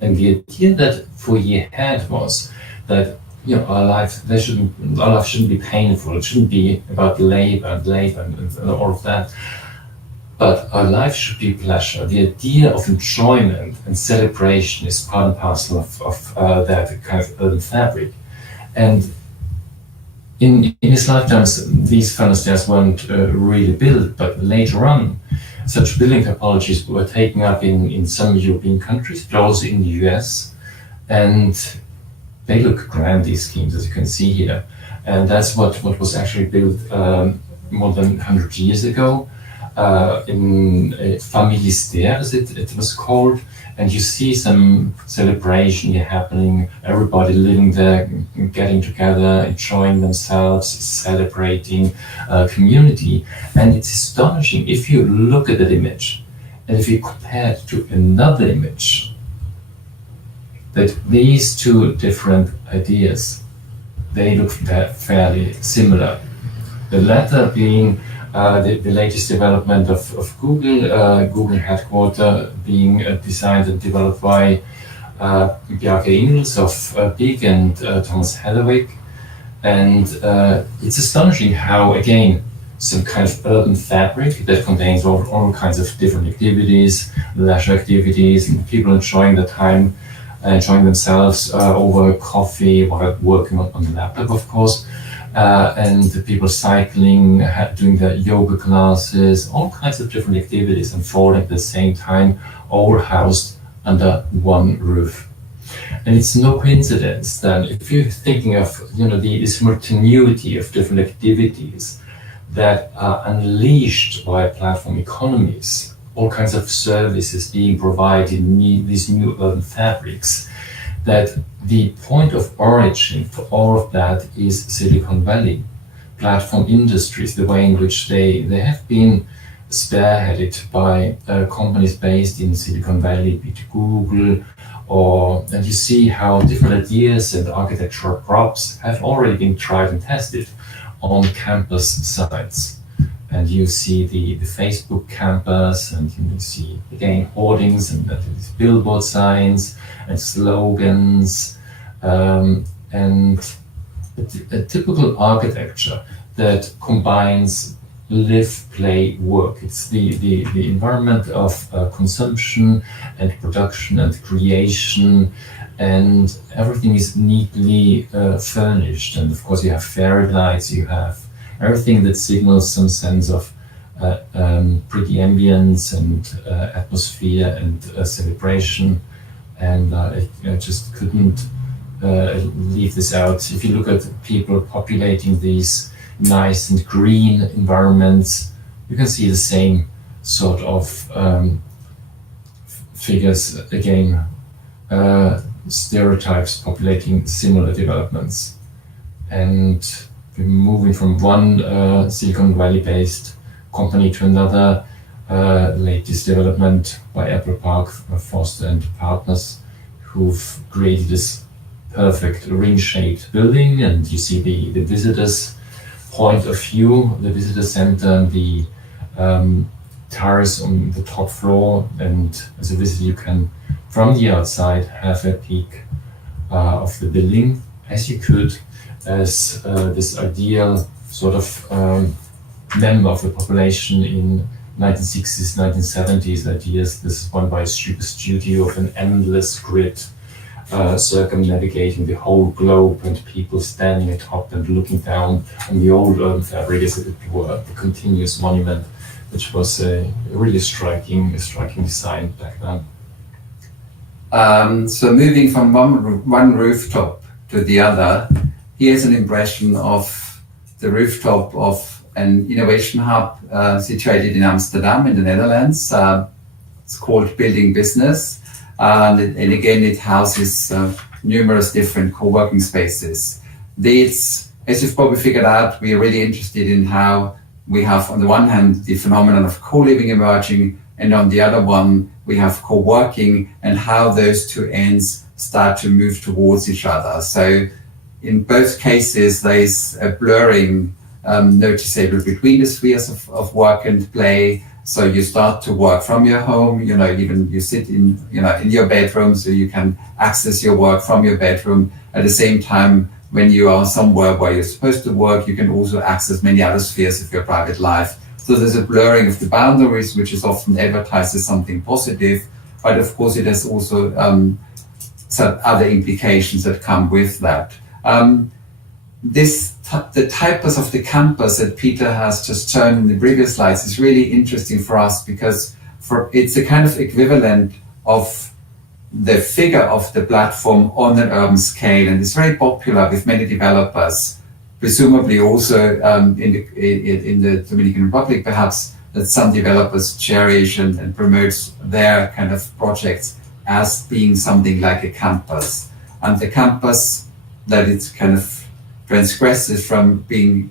And the idea that Fourier had was that our life shouldn't be painful. It shouldn't be about labor and all of that. But our life should be pleasure. The idea of enjoyment and celebration is part and parcel of that kind of urban fabric. And in his lifetimes, these phalanstères weren't really built, but later on, such building typologies were taken up in some European countries, but also in the US. And they look grand, these schemes, as you can see here. And that's what was actually built more than 100 years ago. In Familistère, as it was called, and you see some celebration happening, everybody living there, getting together, enjoying themselves, celebrating community. And it's astonishing if you look at that image, and if you compare it to another image, that these two different ideas, they look fairly similar. The latter being the latest development of Google, Google headquarter being designed and developed by Bjarke Ingels of BIG and Thomas Hedderwick. And it's astonishing how, again, some kind of urban fabric that contains all kinds of different activities, leisure activities, and people enjoying their time, enjoying themselves over coffee while working on the laptop, of course. And people cycling, doing their yoga classes, all kinds of different activities unfolding at the same time, all housed under one roof. And it's no coincidence that if you're thinking of the simultaneity of different activities that are unleashed by platform economies, all kinds of services being provided in these new urban fabrics, that the point of origin for all of that is Silicon Valley. Platform industries, the way in which they have been spearheaded by companies based in Silicon Valley, be it Google, and you see how different ideas and architectural props have already been tried and tested on campus sites. And you see the Facebook campus, and you see again hoardings and these billboard signs and slogans, and a typical architecture that combines live, play, work. It's the environment of consumption and production and creation, and everything is neatly furnished. And of course you have fairy lights, you have everything that signals some sense of pretty ambience and atmosphere and celebration. And I just couldn't leave this out. If you look at people populating these nice and green environments, you can see the same sort of figures again, stereotypes populating similar developments. And moving from one Silicon Valley-based company to another, latest development by Apple Park, Foster and Partners, who've created this perfect ring-shaped building, and you see the visitors' point of view, the visitor center, and the terrace on the top floor, and as a visitor you can, from the outside, have a peek of the building, as you could as this ideal sort of member of the population in 1960s, 1970s ideas. This is one by a super studio of an endless grid circumnavigating the whole globe, and people standing atop and looking down on the old urban fabric as if it were a continuous monument, which was a really striking design back then. So moving from one rooftop to the other, here's an impression of the rooftop of an innovation hub situated in Amsterdam in the Netherlands. It's called Building Business, and again it houses numerous different co-working spaces. As you've probably figured out, we are really interested in how we have, on the one hand, the phenomenon of co-living emerging, and on the other one, we have co-working, and how those two ends start to move towards each other. So in both cases, there is a blurring noticeable between the spheres of work and play. So you start to work from your home, even you sit in your bedroom, so you can access your work from your bedroom. At the same time, when you are somewhere where you're supposed to work, you can also access many other spheres of your private life. So there's a blurring of the boundaries, which is often advertised as something positive, but of course it has also some other implications that come with that. The typus of the campus that Peter has just shown in the previous slides is really interesting for us, because it's a kind of equivalent of the figure of the platform on an urban scale, and it's very popular with many developers, presumably also in the Dominican Republic, perhaps, that some developers cherish and promote their kind of projects as being something like a campus. And the campus that it's kind of transgresses from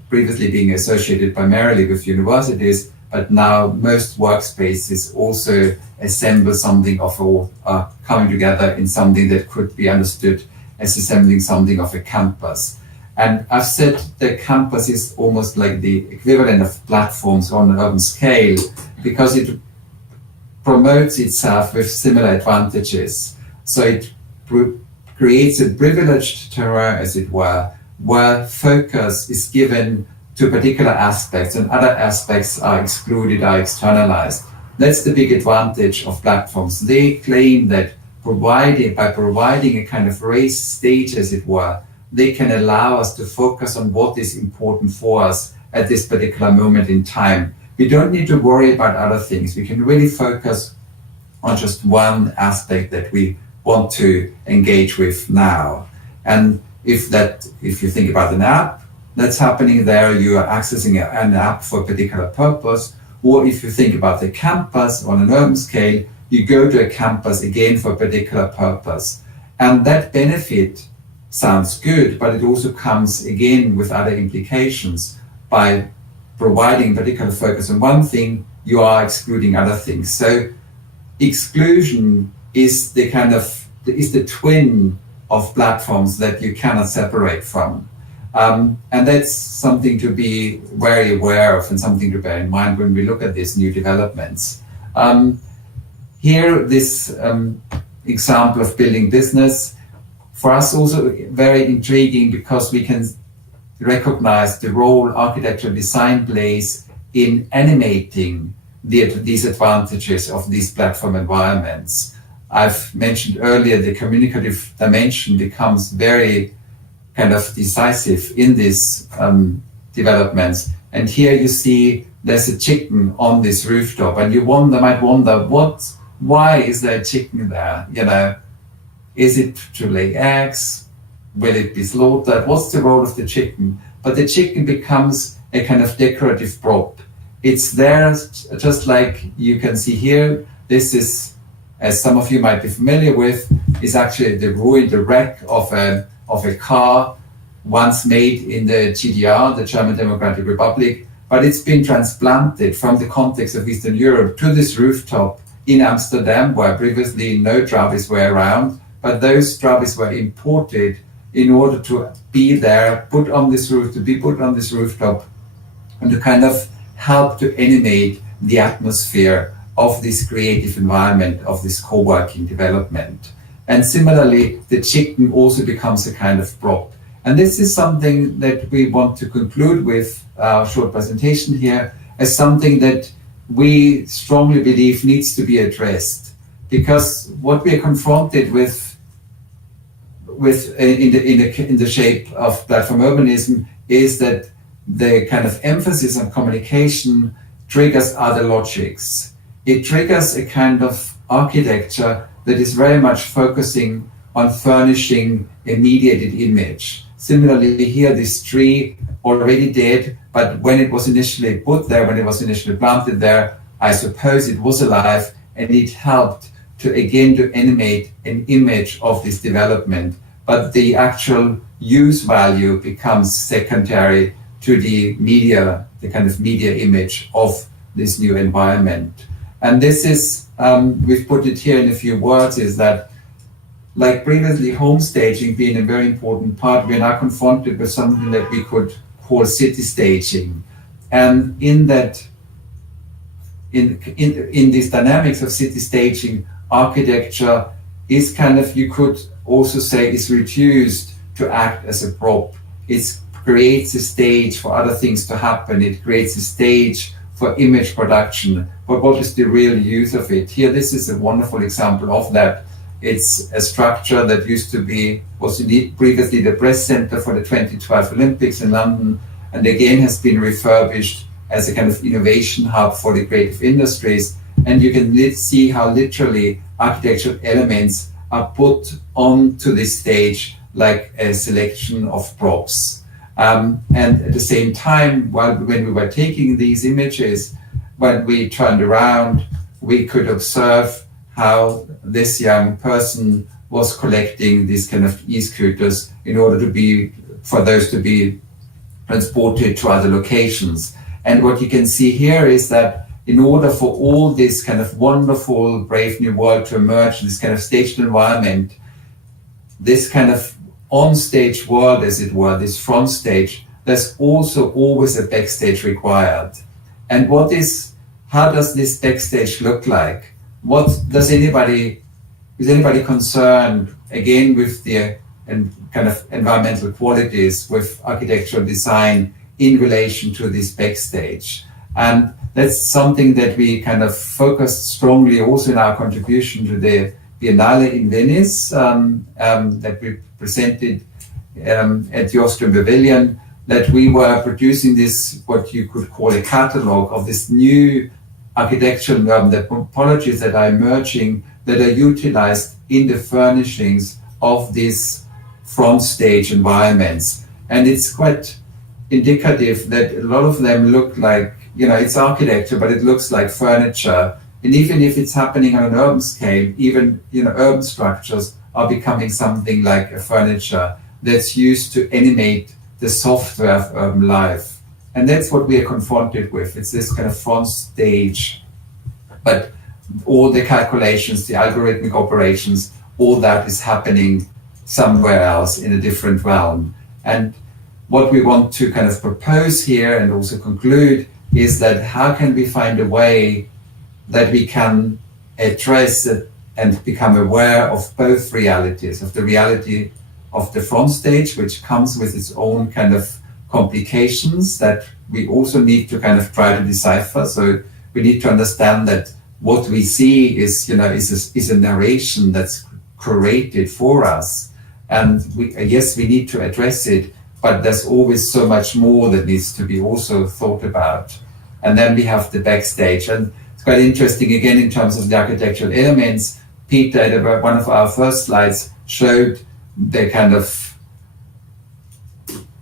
previously being associated primarily with universities, but now most workspaces also assemble something of coming together in something that could be understood as assembling something of a campus. And I've said the campus is almost like the equivalent of platforms on an urban scale, because it promotes itself with similar advantages. So it creates a privileged terrain, as it were, where focus is given to particular aspects and other aspects are excluded, are externalized. That's the big advantage of platforms. They claim that by providing a kind of raised stage, as it were, they can allow us to focus on what is important for us at this particular moment in time. We don't need to worry about other things. We can really focus on just one aspect that we want to engage with now. And if you think about an app that's happening there, you are accessing an app for a particular purpose. Or if you think about the campus on an urban scale, you go to a campus again for a particular purpose. And that benefit sounds good, but it also comes again with other implications. By providing particular focus on one thing, you are excluding other things. So exclusion is the twin of platforms that you cannot separate from. And that's something to be very aware of and something to bear in mind when we look at these new developments. Here, this example of Building Business, for us also very intriguing, because we can recognize the role architectural design plays in animating these advantages of these platform environments. I've mentioned earlier the communicative dimension becomes very kind of decisive in these developments. And here you see there's a chicken on this rooftop, and you might wonder, why is there a chicken there? Is it to lay eggs? Will it be slaughtered? What's the role of the chicken? But the chicken becomes a kind of decorative prop. It's there, just like you can see here. This is, as some of you might be familiar with, is actually the wreck of a car once made in the GDR, the German Democratic Republic. but it's been transplanted from the context of Eastern Europe to this rooftop in Amsterdam, where previously no trabis were around, but those trabis were imported in order to be there, put on this rooftop, and to kind of help to animate the atmosphere of this creative environment, of this co-working development. And similarly, the chicken also becomes a kind of prop. And this is something that we want to conclude with our short presentation here as something that we strongly believe needs to be addressed. Because what we are confronted with in the shape of platform urbanism is that the kind of emphasis on communication triggers other logics. It triggers a kind of architecture that is very much focusing on furnishing a mediated image. Similarly, here, this tree already dead, but when it was initially put there, when it was initially planted there, I suppose it was alive, and it helped to again to animate an image of this development. But the actual use value becomes secondary to the media, the kind of media image of this new environment. And this is, we've put it here in a few words, is that like previously home staging being a very important part, we're now confronted with something that we could call city staging. And in that, in these dynamics of city staging, architecture is kind of, you could also say, is reduced to act as a prop. It creates a stage for other things to happen. It creates a stage for image production. But what is the real use of it? Here, this is a wonderful example of that. It's a structure that was indeed previously the press center for the 2012 Olympics in London, and again has been refurbished as a kind of innovation hub for the creative industries. And you can see how literally architectural elements are put onto this stage like a selection of props. And at the same time, when we were taking these images, when we turned around, we could observe how this young person was collecting these kind of e-scooters in order for those to be transported to other locations. And what you can see here is that in order for all this kind of wonderful, brave new world to emerge, this kind of staged environment, this kind of on-stage world, as it were, this front stage, there's also always a backstage required. And how does this backstage look like? Is anybody concerned, again, with the kind of environmental qualities, with architectural design in relation to this backstage? And that's something that we kind of focused strongly also in our contribution to the Biennale in Venice that we presented at the Austrian Pavilion, that we were producing this, what you could call a catalog of this new architectural the topologies that are emerging, that are utilized in the furnishings of these front stage environments. And it's quite indicative that a lot of them look like, it's architecture, but it looks like furniture. And even if it's happening on an urban scale, even, urban structures are becoming something like a furniture that's used to animate the software of urban life. And that's what we are confronted with. It's this kind of front stage, but all the calculations, the algorithmic operations, all that is happening somewhere else in a different realm. And what we want to kind of propose here and also conclude is that how can we find a way that we can address and become aware of both realities, of the reality of the front stage, which comes with its own kind of complications that we also need to kind of try to decipher. So we need to understand that what we see is a narration that's curated for us. And we need to address it, but there's always so much more that needs to be also thought about. And then we have the backstage. And it's quite interesting, again, in terms of the architectural elements. Peter, at one of our first slides, showed the kind of,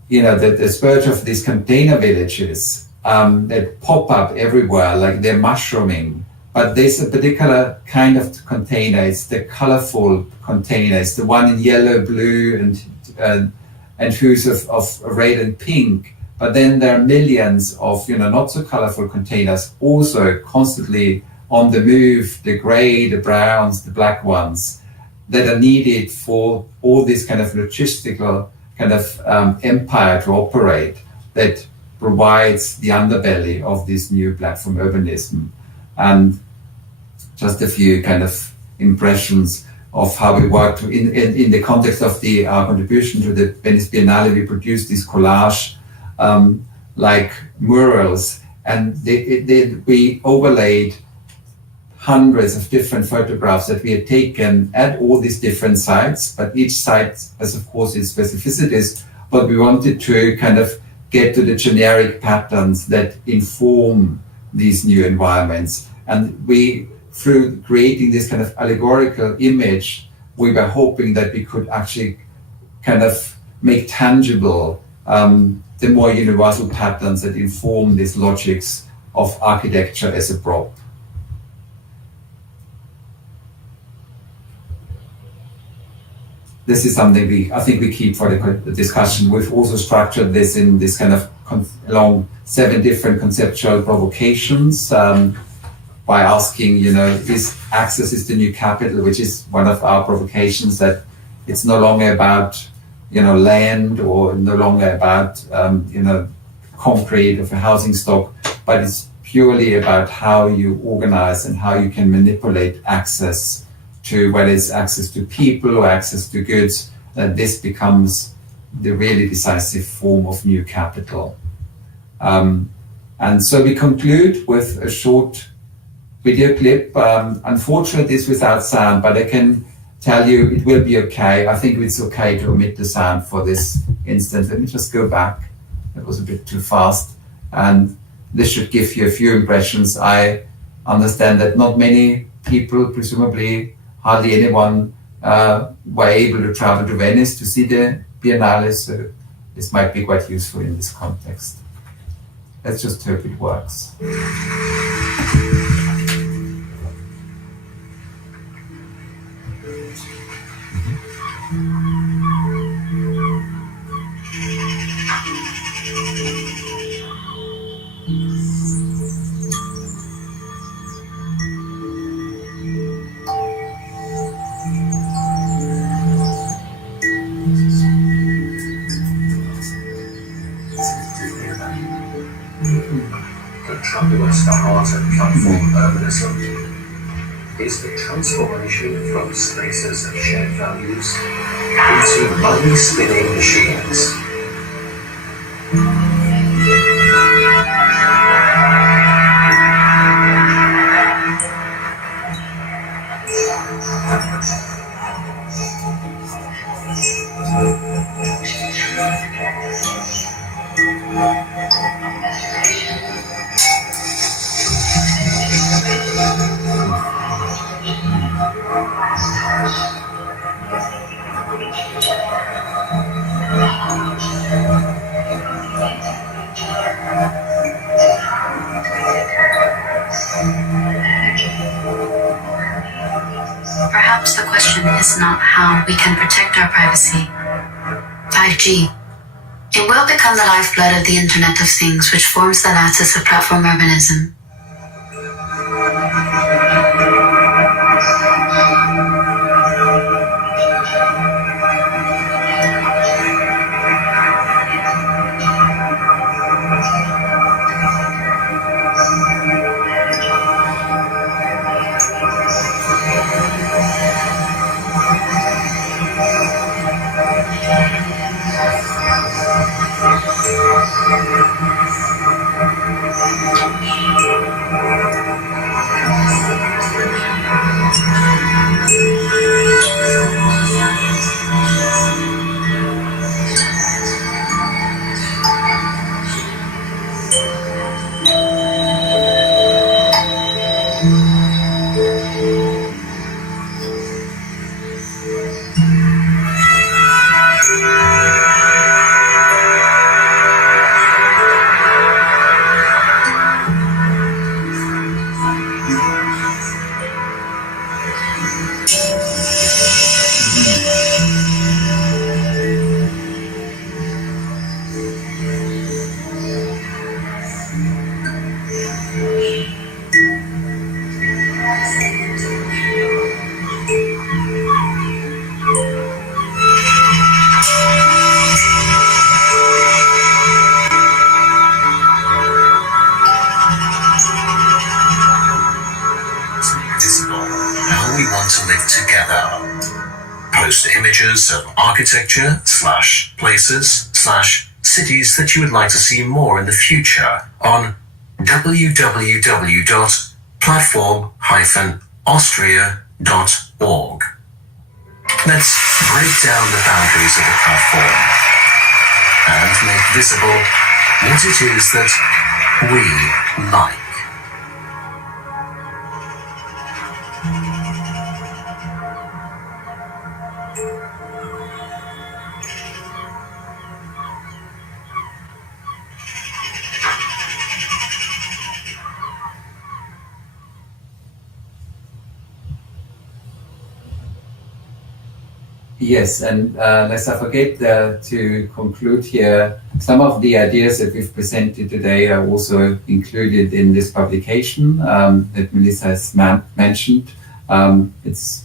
the spirit of these container villages that pop up everywhere, like they're mushrooming. But there's a particular kind of container. It's the colorful container. It's the one in yellow, blue, and hues of red and pink But then there are millions of, not so colorful containers also constantly on the move, the gray, the browns, the black ones, that are needed for all this kind of logistical kind of empire to operate, that provides the underbelly of this new platform urbanism. And just a few kind of impressions of how we worked in the context of our contribution to the Venice Biennale. We produced this collage like murals, and we overlaid hundreds of different photographs that we had taken at all these different sites, but each site has, of course, its specificities, but we wanted to kind of get to the generic patterns that inform these new environments. And we, through creating this kind of allegorical image, we were hoping that we could actually kind of make tangible the more universal patterns that inform these logics of architecture as a prop. This is something I think we keep for the discussion. We've also structured this in this kind of along 7 different conceptual provocations by asking, is access is the new capital, which is one of our provocations, that it's no longer about, land, or no longer about, concrete of a housing stock, but it's purely about how you organize and how you can manipulate access to, whether it's access to people or access to goods, that this becomes the really decisive form of new capital. And so we conclude with a short video clip. Unfortunately, it's without sound, but I can tell you it will be okay. I think it's okay to omit the sound for this instance. Let me just go back. That was a bit too fast. And this should give you a few impressions. I understand that not many people, presumably hardly anyone, were able to travel to Venice to see the Biennale, so this might be quite useful in this context. Let's just hope it works. Contributes the heart of platform urbanism is the transformation from spaces of shared values into money-spinning machines. Perhaps the question is not how we can protect our privacy. 5G. It will become the lifeblood of the Internet of Things, which forms the lattice of platform urbanism. we want to live together. Post images of architecture / places / cities that you would like to see more in the future on www.platform-austria.org. Let's break down the boundaries of the platform and make visible what it is that we like. Yes, and lest I forget to conclude here, some of the ideas that we've presented today are also included in this publication that Melissa has mentioned. It's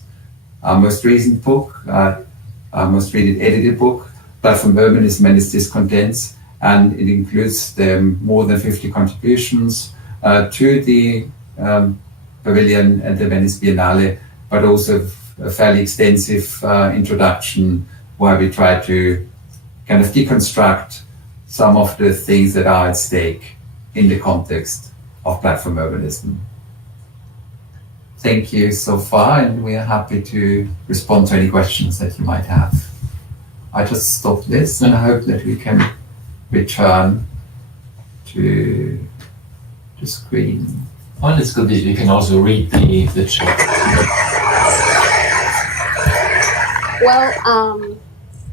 our most recent book, our most recent edited book, Platform Urbanism and its Discontents, and it includes the more than 50 contributions to the pavilion at the Venice Biennale, but also a fairly extensive introduction where we try to kind of deconstruct some of the things that are at stake in the context of platform urbanism. Thank you so far, and we are happy to respond to any questions that you might have. I just stop this, and I hope that we can return to the screen. Well, it's good that you can also read the chat. Well,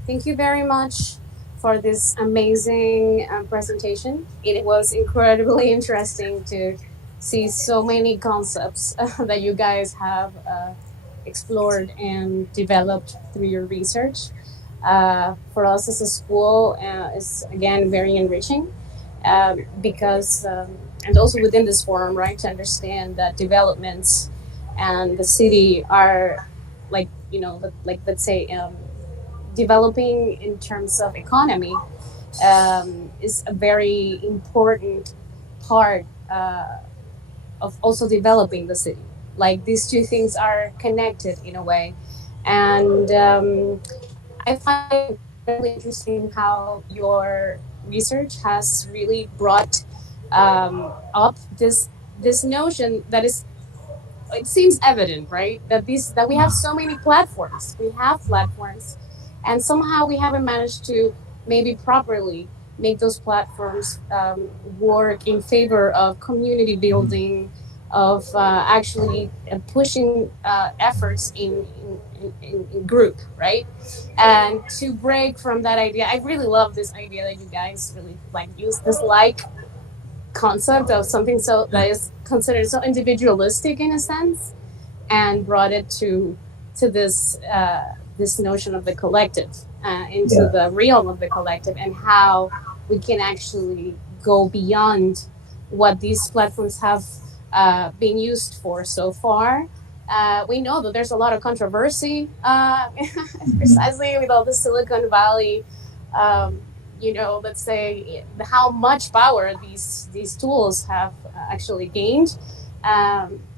thank you very much for this amazing presentation. It was incredibly interesting to see so many concepts that you guys have explored and developed through your research. For us as a school, it's again very enriching because, and also within this forum, right, to understand that developments and the city are like, you know, like let's say developing in terms of economy is a very important part of also developing the city. Like these two things are connected in a way. And I find it really interesting how your research has really brought up this notion that is, it seems evident, right? That we have so many platforms. We have platforms, and somehow we haven't managed to maybe properly make those platforms work in favor of community building, of actually pushing efforts in group, right? And to break from that idea, I really love this idea that you guys really like use this concept of something so that is considered so individualistic in a sense, and brought it to this this notion of the collective, into the realm of the collective, and how we can actually go beyond what these platforms have been used for so far. We know that there's a lot of controversy precisely with all the Silicon Valley, you know, let's say how much power these tools have actually gained.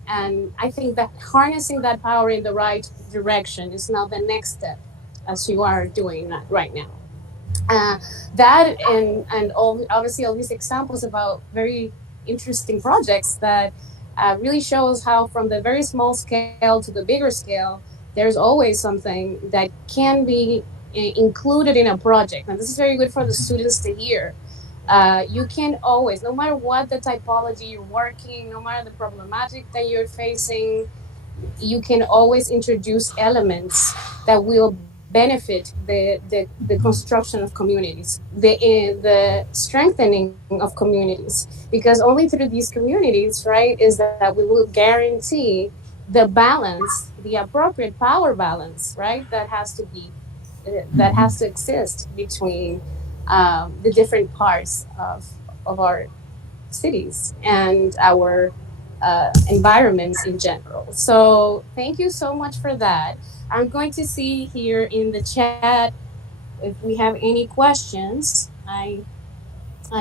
And I think that harnessing that power in the right direction is now the next step, as you are doing that right now. That and obviously all these examples about very interesting projects that really shows how from the very small scale to the bigger scale, there's always something that can be included in a project. And this is very good for the students to hear. You can always, no matter what the typology you're working, no matter the problematic that you're facing, you can always introduce elements that will benefit the construction of communities, the strengthening of communities, because only through these communities, right, is that we will guarantee the balance, the appropriate power balance, right, that has to exist between the different parts of our cities and our environments in general. So thank you so much for that. I'm going to see here in the chat if we have any questions. I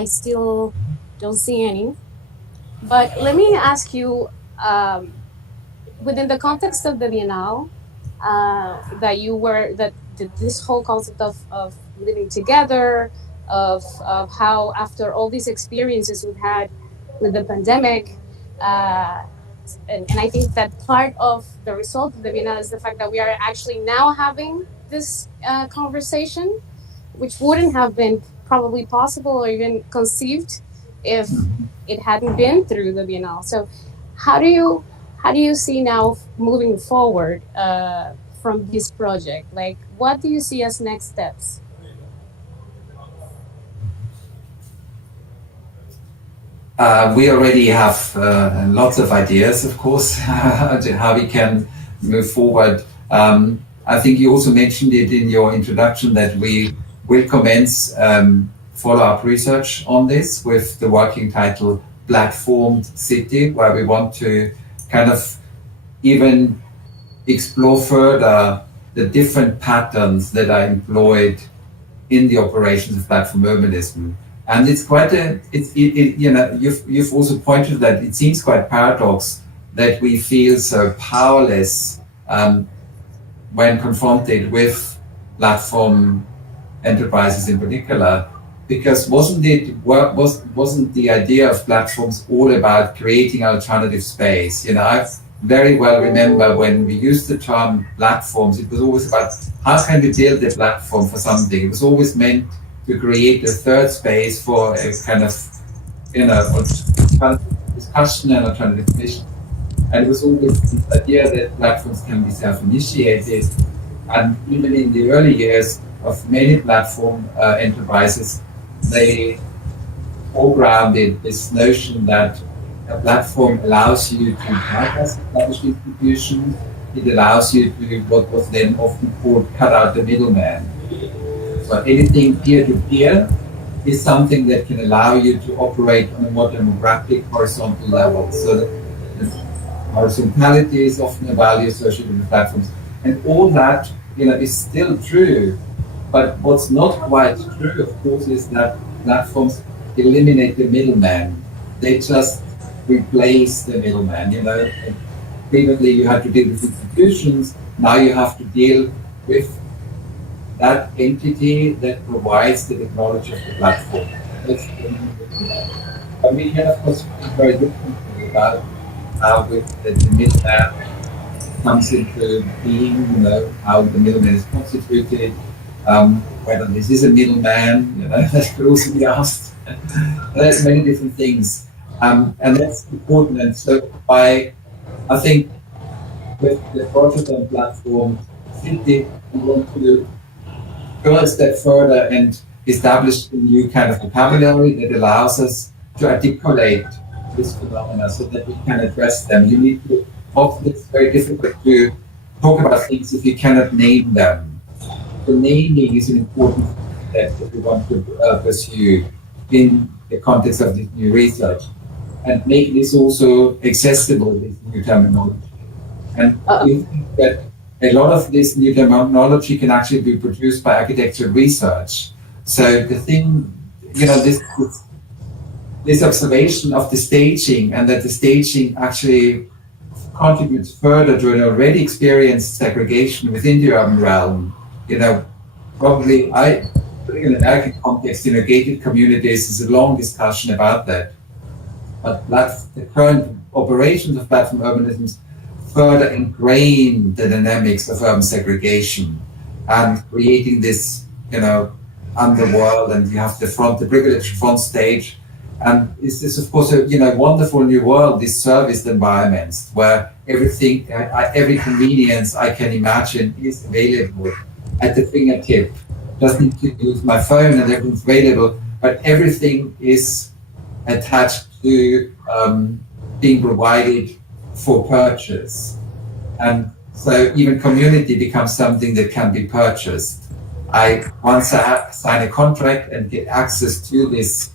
still don't see any, but let me ask you, within the context of the Biennale, this whole concept of living together, of how after all these experiences we've had with the pandemic, and I think that part of the result of the Biennale is the fact that we are actually now having this conversation, which wouldn't have been probably possible or even conceived if it hadn't been through the Biennale. So how do you see now moving forward from this project? Like, what do you see as next steps? We already have lots of ideas, of course, how we can move forward. I think you also mentioned it in your introduction that we will commence follow-up research on this with the working title Platformed City, where we want to kind of even explore further the different patterns that are employed in the operations of platform urbanism. And it's quite you've also pointed that it seems quite paradox that we feel so powerless when confronted with platform enterprises in particular, because wasn't the idea of platforms all about creating alternative space? I very well remember when we used the term platforms, it was always about how can we build a platform for something. It was always meant to create a third space for a kind of, discussion and alternative vision. And it was always this idea that platforms can be self-initiated. And even in the early years of many platform enterprises, they foregrounded this notion that a platform allows you to bypass established institutions. It allows you to what was then often called cut out the middleman. So anything peer-to-peer is something that can allow you to operate on a more democratic horizontal level. So the horizontality is often a value associated with platforms. And all that is still true. But what's not quite true, of course, is that platforms eliminate the middleman. They just replace the middleman. Previously you had to deal with institutions, now you have to deal with that entity that provides the technology of the platform. But we can, of course, think very differently about how with the middleman comes into being, how the middleman is constituted, whether this is a middleman, that could also be asked. There's many different things. And that's important. And so I think with the project and platform, we want to go a step further and establish a new kind of vocabulary that allows us to articulate this phenomena so that we can address them. You need to, often it's very difficult to talk about things if you cannot name them. So naming is an important step that we want to pursue in the context of this new research, and make this also accessible, this new terminology. And we think that a lot of this new terminology can actually be produced by architecture research. So the thing, this observation of the staging, and that the staging actually contributes further to an already experienced segregation within the urban realm. Probably in an American context, gated communities is a long discussion about that. But the current operations of platform urbanism further ingrain the dynamics of urban segregation and creating this, underworld, and you have the privileged front stage. And this is, of course, a wonderful new world, these serviced environments where everything, every convenience I can imagine is available at the fingertip. Just need to use my phone and everything's available, but everything is attached to being provided for purchase. And so even community becomes something that can be purchased. Once I sign a contract and get access to this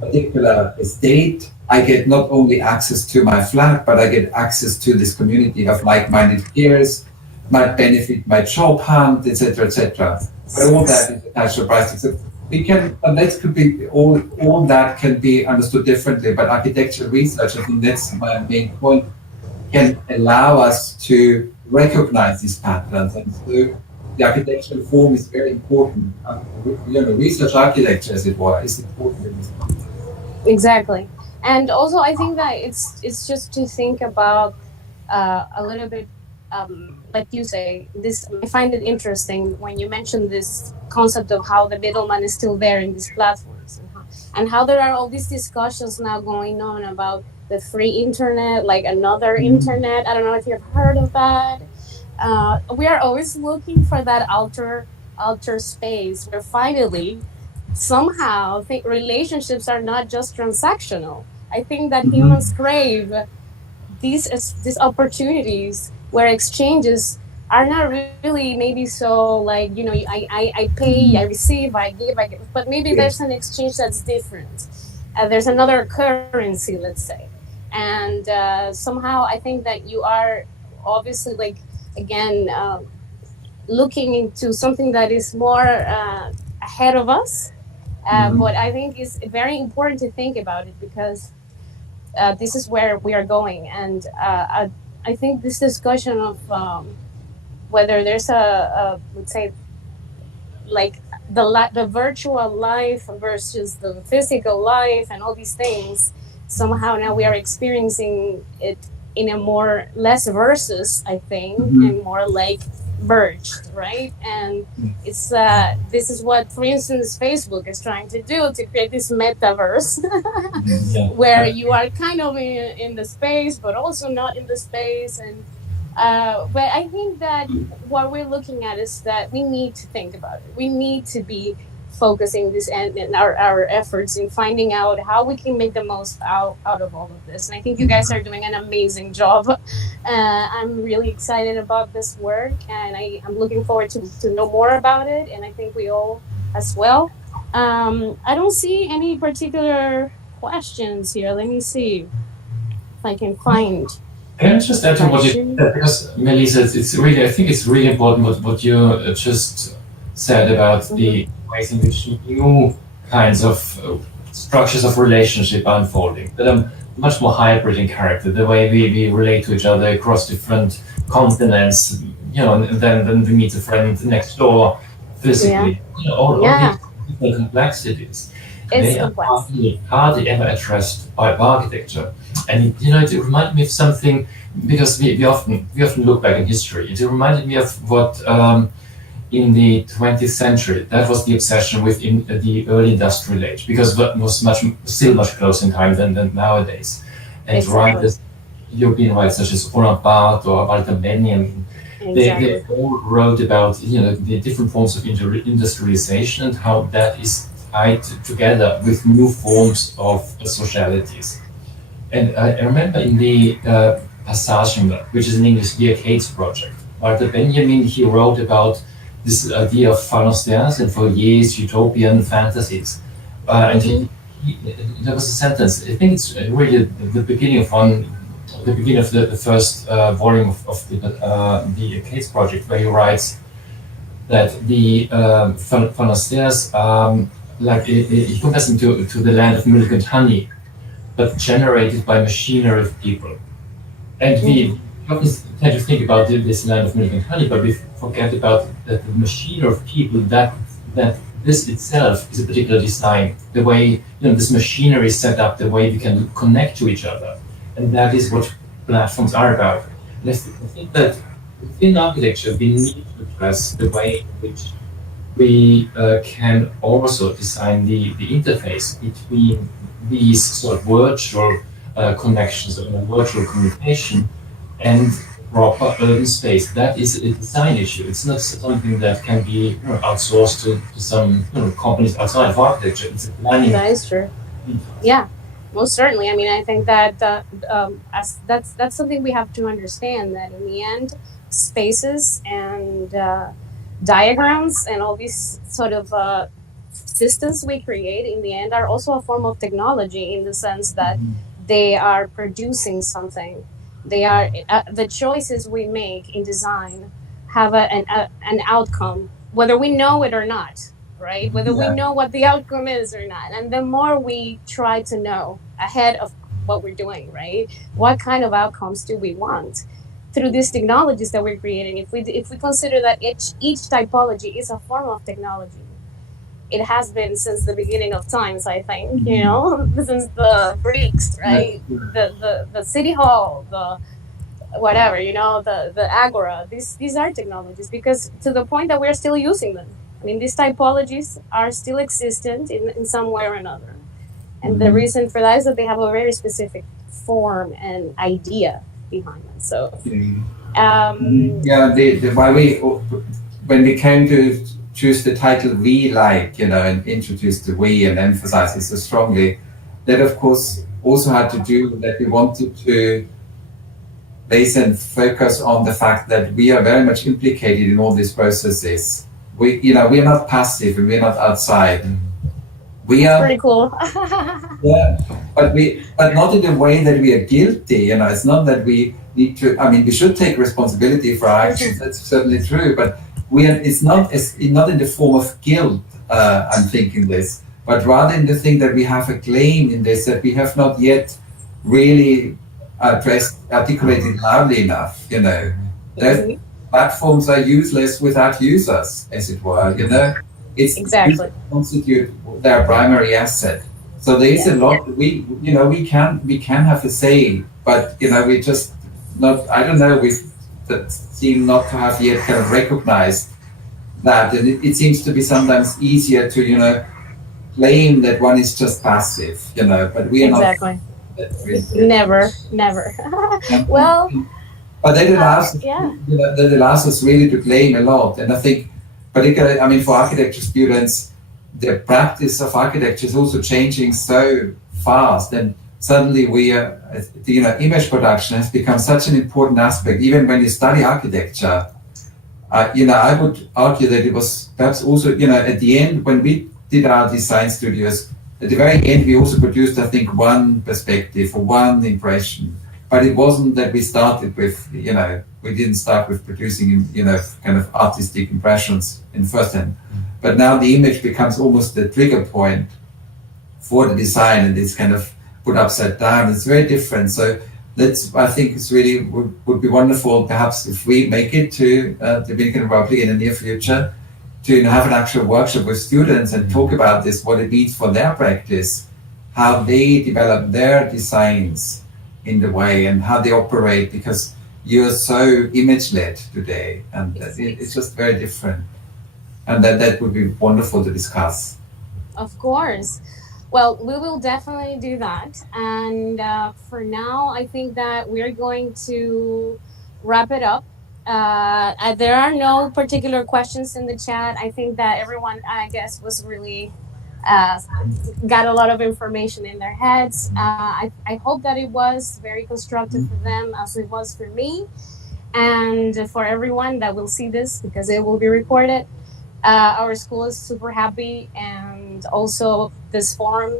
particular estate, I get not only access to my flat, but I get access to this community of like-minded peers, might benefit my job hunt, etc., etc. But all that is attached to pricing. So we can, and that could be all that can be understood differently. But architectural research, I think that's my main point, can allow us to recognize these patterns. And so the architectural form is very important. Research architecture, as it were, is important in this context. Exactly. And also, I think that it's just to think about a little bit, like you say, this. I find it interesting when you mention this concept of how the middleman is still there in these platforms, and how there are all these discussions now going on about the free internet, like another internet. I don't know if you've heard of that. We are always looking for that outer space where finally somehow think relationships are not just transactional. I think that humans crave these opportunities where exchanges are not really maybe so like I pay, I receive, I give, but maybe there's an exchange that's different. There's another currency, let's say, and somehow I think that you are obviously like again looking into something that is more ahead of us. But I think it's very important to think about it because this is where we are going. And I think this discussion of whether there's let's say, like the virtual life versus the physical life and all these things, somehow now we are experiencing it in a more less versus, I think, and more like merged, right? And it's this is what, for instance, Facebook is trying to do, to create this metaverse where you are kind of in the space but also not in the space. And but I think that what we're looking at is that we need to think about it. We need to be focusing this and our efforts in finding out how we can make the most out of all of this. And I think you guys are doing an amazing job. I'm really excited about this work, and I'm looking forward to know more about it, and I think we all as well. I don't see any particular questions here. Let me see if I can find. Can I just add to what you said? Because Melissa, it's really, I think it's really important what you just said about the ways in which new kinds of structures of relationship are unfolding, that are much more hybrid in character, the way we relate to each other across different continents, and then we meet a friend next door physically, all these different complexities. They are hardly ever addressed by architecture. And it reminded me of something, because we often look back in history. It reminded me of what in the 20th century, that was the obsession within the early industrial age, because that was still much closer in time than nowadays. And writers, European writers such as Roland Barthes or Walter Benjamin, they all wrote about the different forms of industrialization and how that is tied together with new forms of socialities. And I remember in the Passagen, which is in English, the Arcades project, Walter Benjamin, he wrote about this idea of phalansters and foyers, utopian fantasies. And there was a sentence, I think it's really the beginning of the first volume of the Arcades project, where he writes that the phalansters like he compares them to the land of milk and honey, but generated by machinery of people. And we often tend to think about this land of milk and honey, but we forget about the machinery of people, that this itself is a particular design, the way this machinery is set up, the way we can connect to each other. And that is what platforms are about. And I think that within architecture, we need to address the way in which we can also design the interface between these sort of virtual connections or virtual communication and proper urban space. That is a design issue. It's not something that can be outsourced to some companies outside of architecture. It's a planning. That is true. Yeah, most certainly. I mean, I think that that's something we have to understand, that in the end, spaces and diagrams and all these sort of systems we create in the end are also a form of technology, in the sense that they are producing something. They are the choices we make in design have an outcome, whether we know it or not, right? Whether we know what the outcome is or not. And the more we try to know ahead of what we're doing, right? What kind of outcomes do we want through these technologies that we're creating? If we consider that each typology is a form of technology, it has been since the beginning of times, I think, you know, since the Greeks, right? The city hall, the whatever, you know, the agora. These are technologies, because to the point that we're still using them. I mean, these typologies are still existent in some way or another. And the reason for that is that they have a very specific form and idea behind them. So, when we came to choose the title "We Like," you know, and introduce the "we" and emphasize it so strongly, that of course also had to do with that we wanted to base and focus on the fact that we are very much implicated in all these processes. We are not passive and we're not outside. We are pretty cool. but not in a way that we are guilty. You know, it's not that we need to. I mean, we should take responsibility for our actions. That's certainly true. But it's not in the form of guilt. I'm thinking this, but rather in the thing that we have a claim in this that we have not yet really articulated loudly enough. You know, that platforms are useless without users, as it were. You know, it's exactly constitute their primary asset. So there is a lot we can have a say, but you know, we just not. I don't know. We seem not to have yet kind of recognized that, and it seems to be sometimes easier to claim that one is just passive. You know, but we are not. Never. Well, but that allows us really to claim a lot, and I think, particularly, I mean, for architecture students, the practice of architecture is also changing so fast, and suddenly image production has become such an important aspect. Even when you study architecture, I would argue that it was perhaps also, at the end when we did our design studios, at the very end we also produced, I think, one perspective or one impression. But it wasn't that we started with, we didn't start with producing, kind of artistic impressions in first hand. But now the image becomes almost the trigger point for the design, and it's kind of put upside down. It's very different. So I think it's really would be wonderful, perhaps, if we make it to the Dominican Republic in the near future, to have an actual workshop with students and talk about this, what it means for their practice, how they develop their designs in the way and how they operate, because you're so image-led today, and it's just very different. And that would be wonderful to discuss. Of course. Well, we will definitely do that. And for now, I think that we're going to wrap it up. There are no particular questions in the chat. I think that everyone, I guess, was really got a lot of information in their heads. I hope that it was very constructive for them as it was for me, and for everyone that will see this, because it will be recorded. Our school is super happy, and also this forum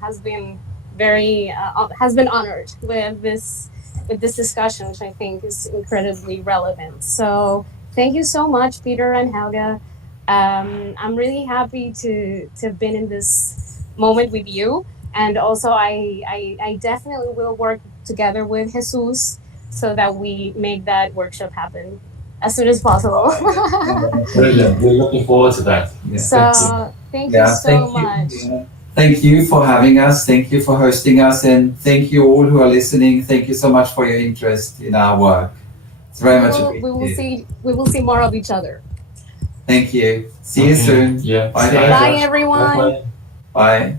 has been honored with this discussion, which I think is incredibly relevant. So thank you so much, Peter and Helga. I'm really happy to have been in this moment with you, and also I definitely will work together with Jesus so that we make that workshop happen as soon as possible. Brilliant. We're looking forward to that. Yeah. So thank you so much. Thank you for having us. Thank you for hosting us, and thank you all who are listening. Thank you so much for your interest in our work. It's very much appreciated. We will see more of each other. Thank you. See you soon. Yeah. Bye. Bye, everyone. Bye.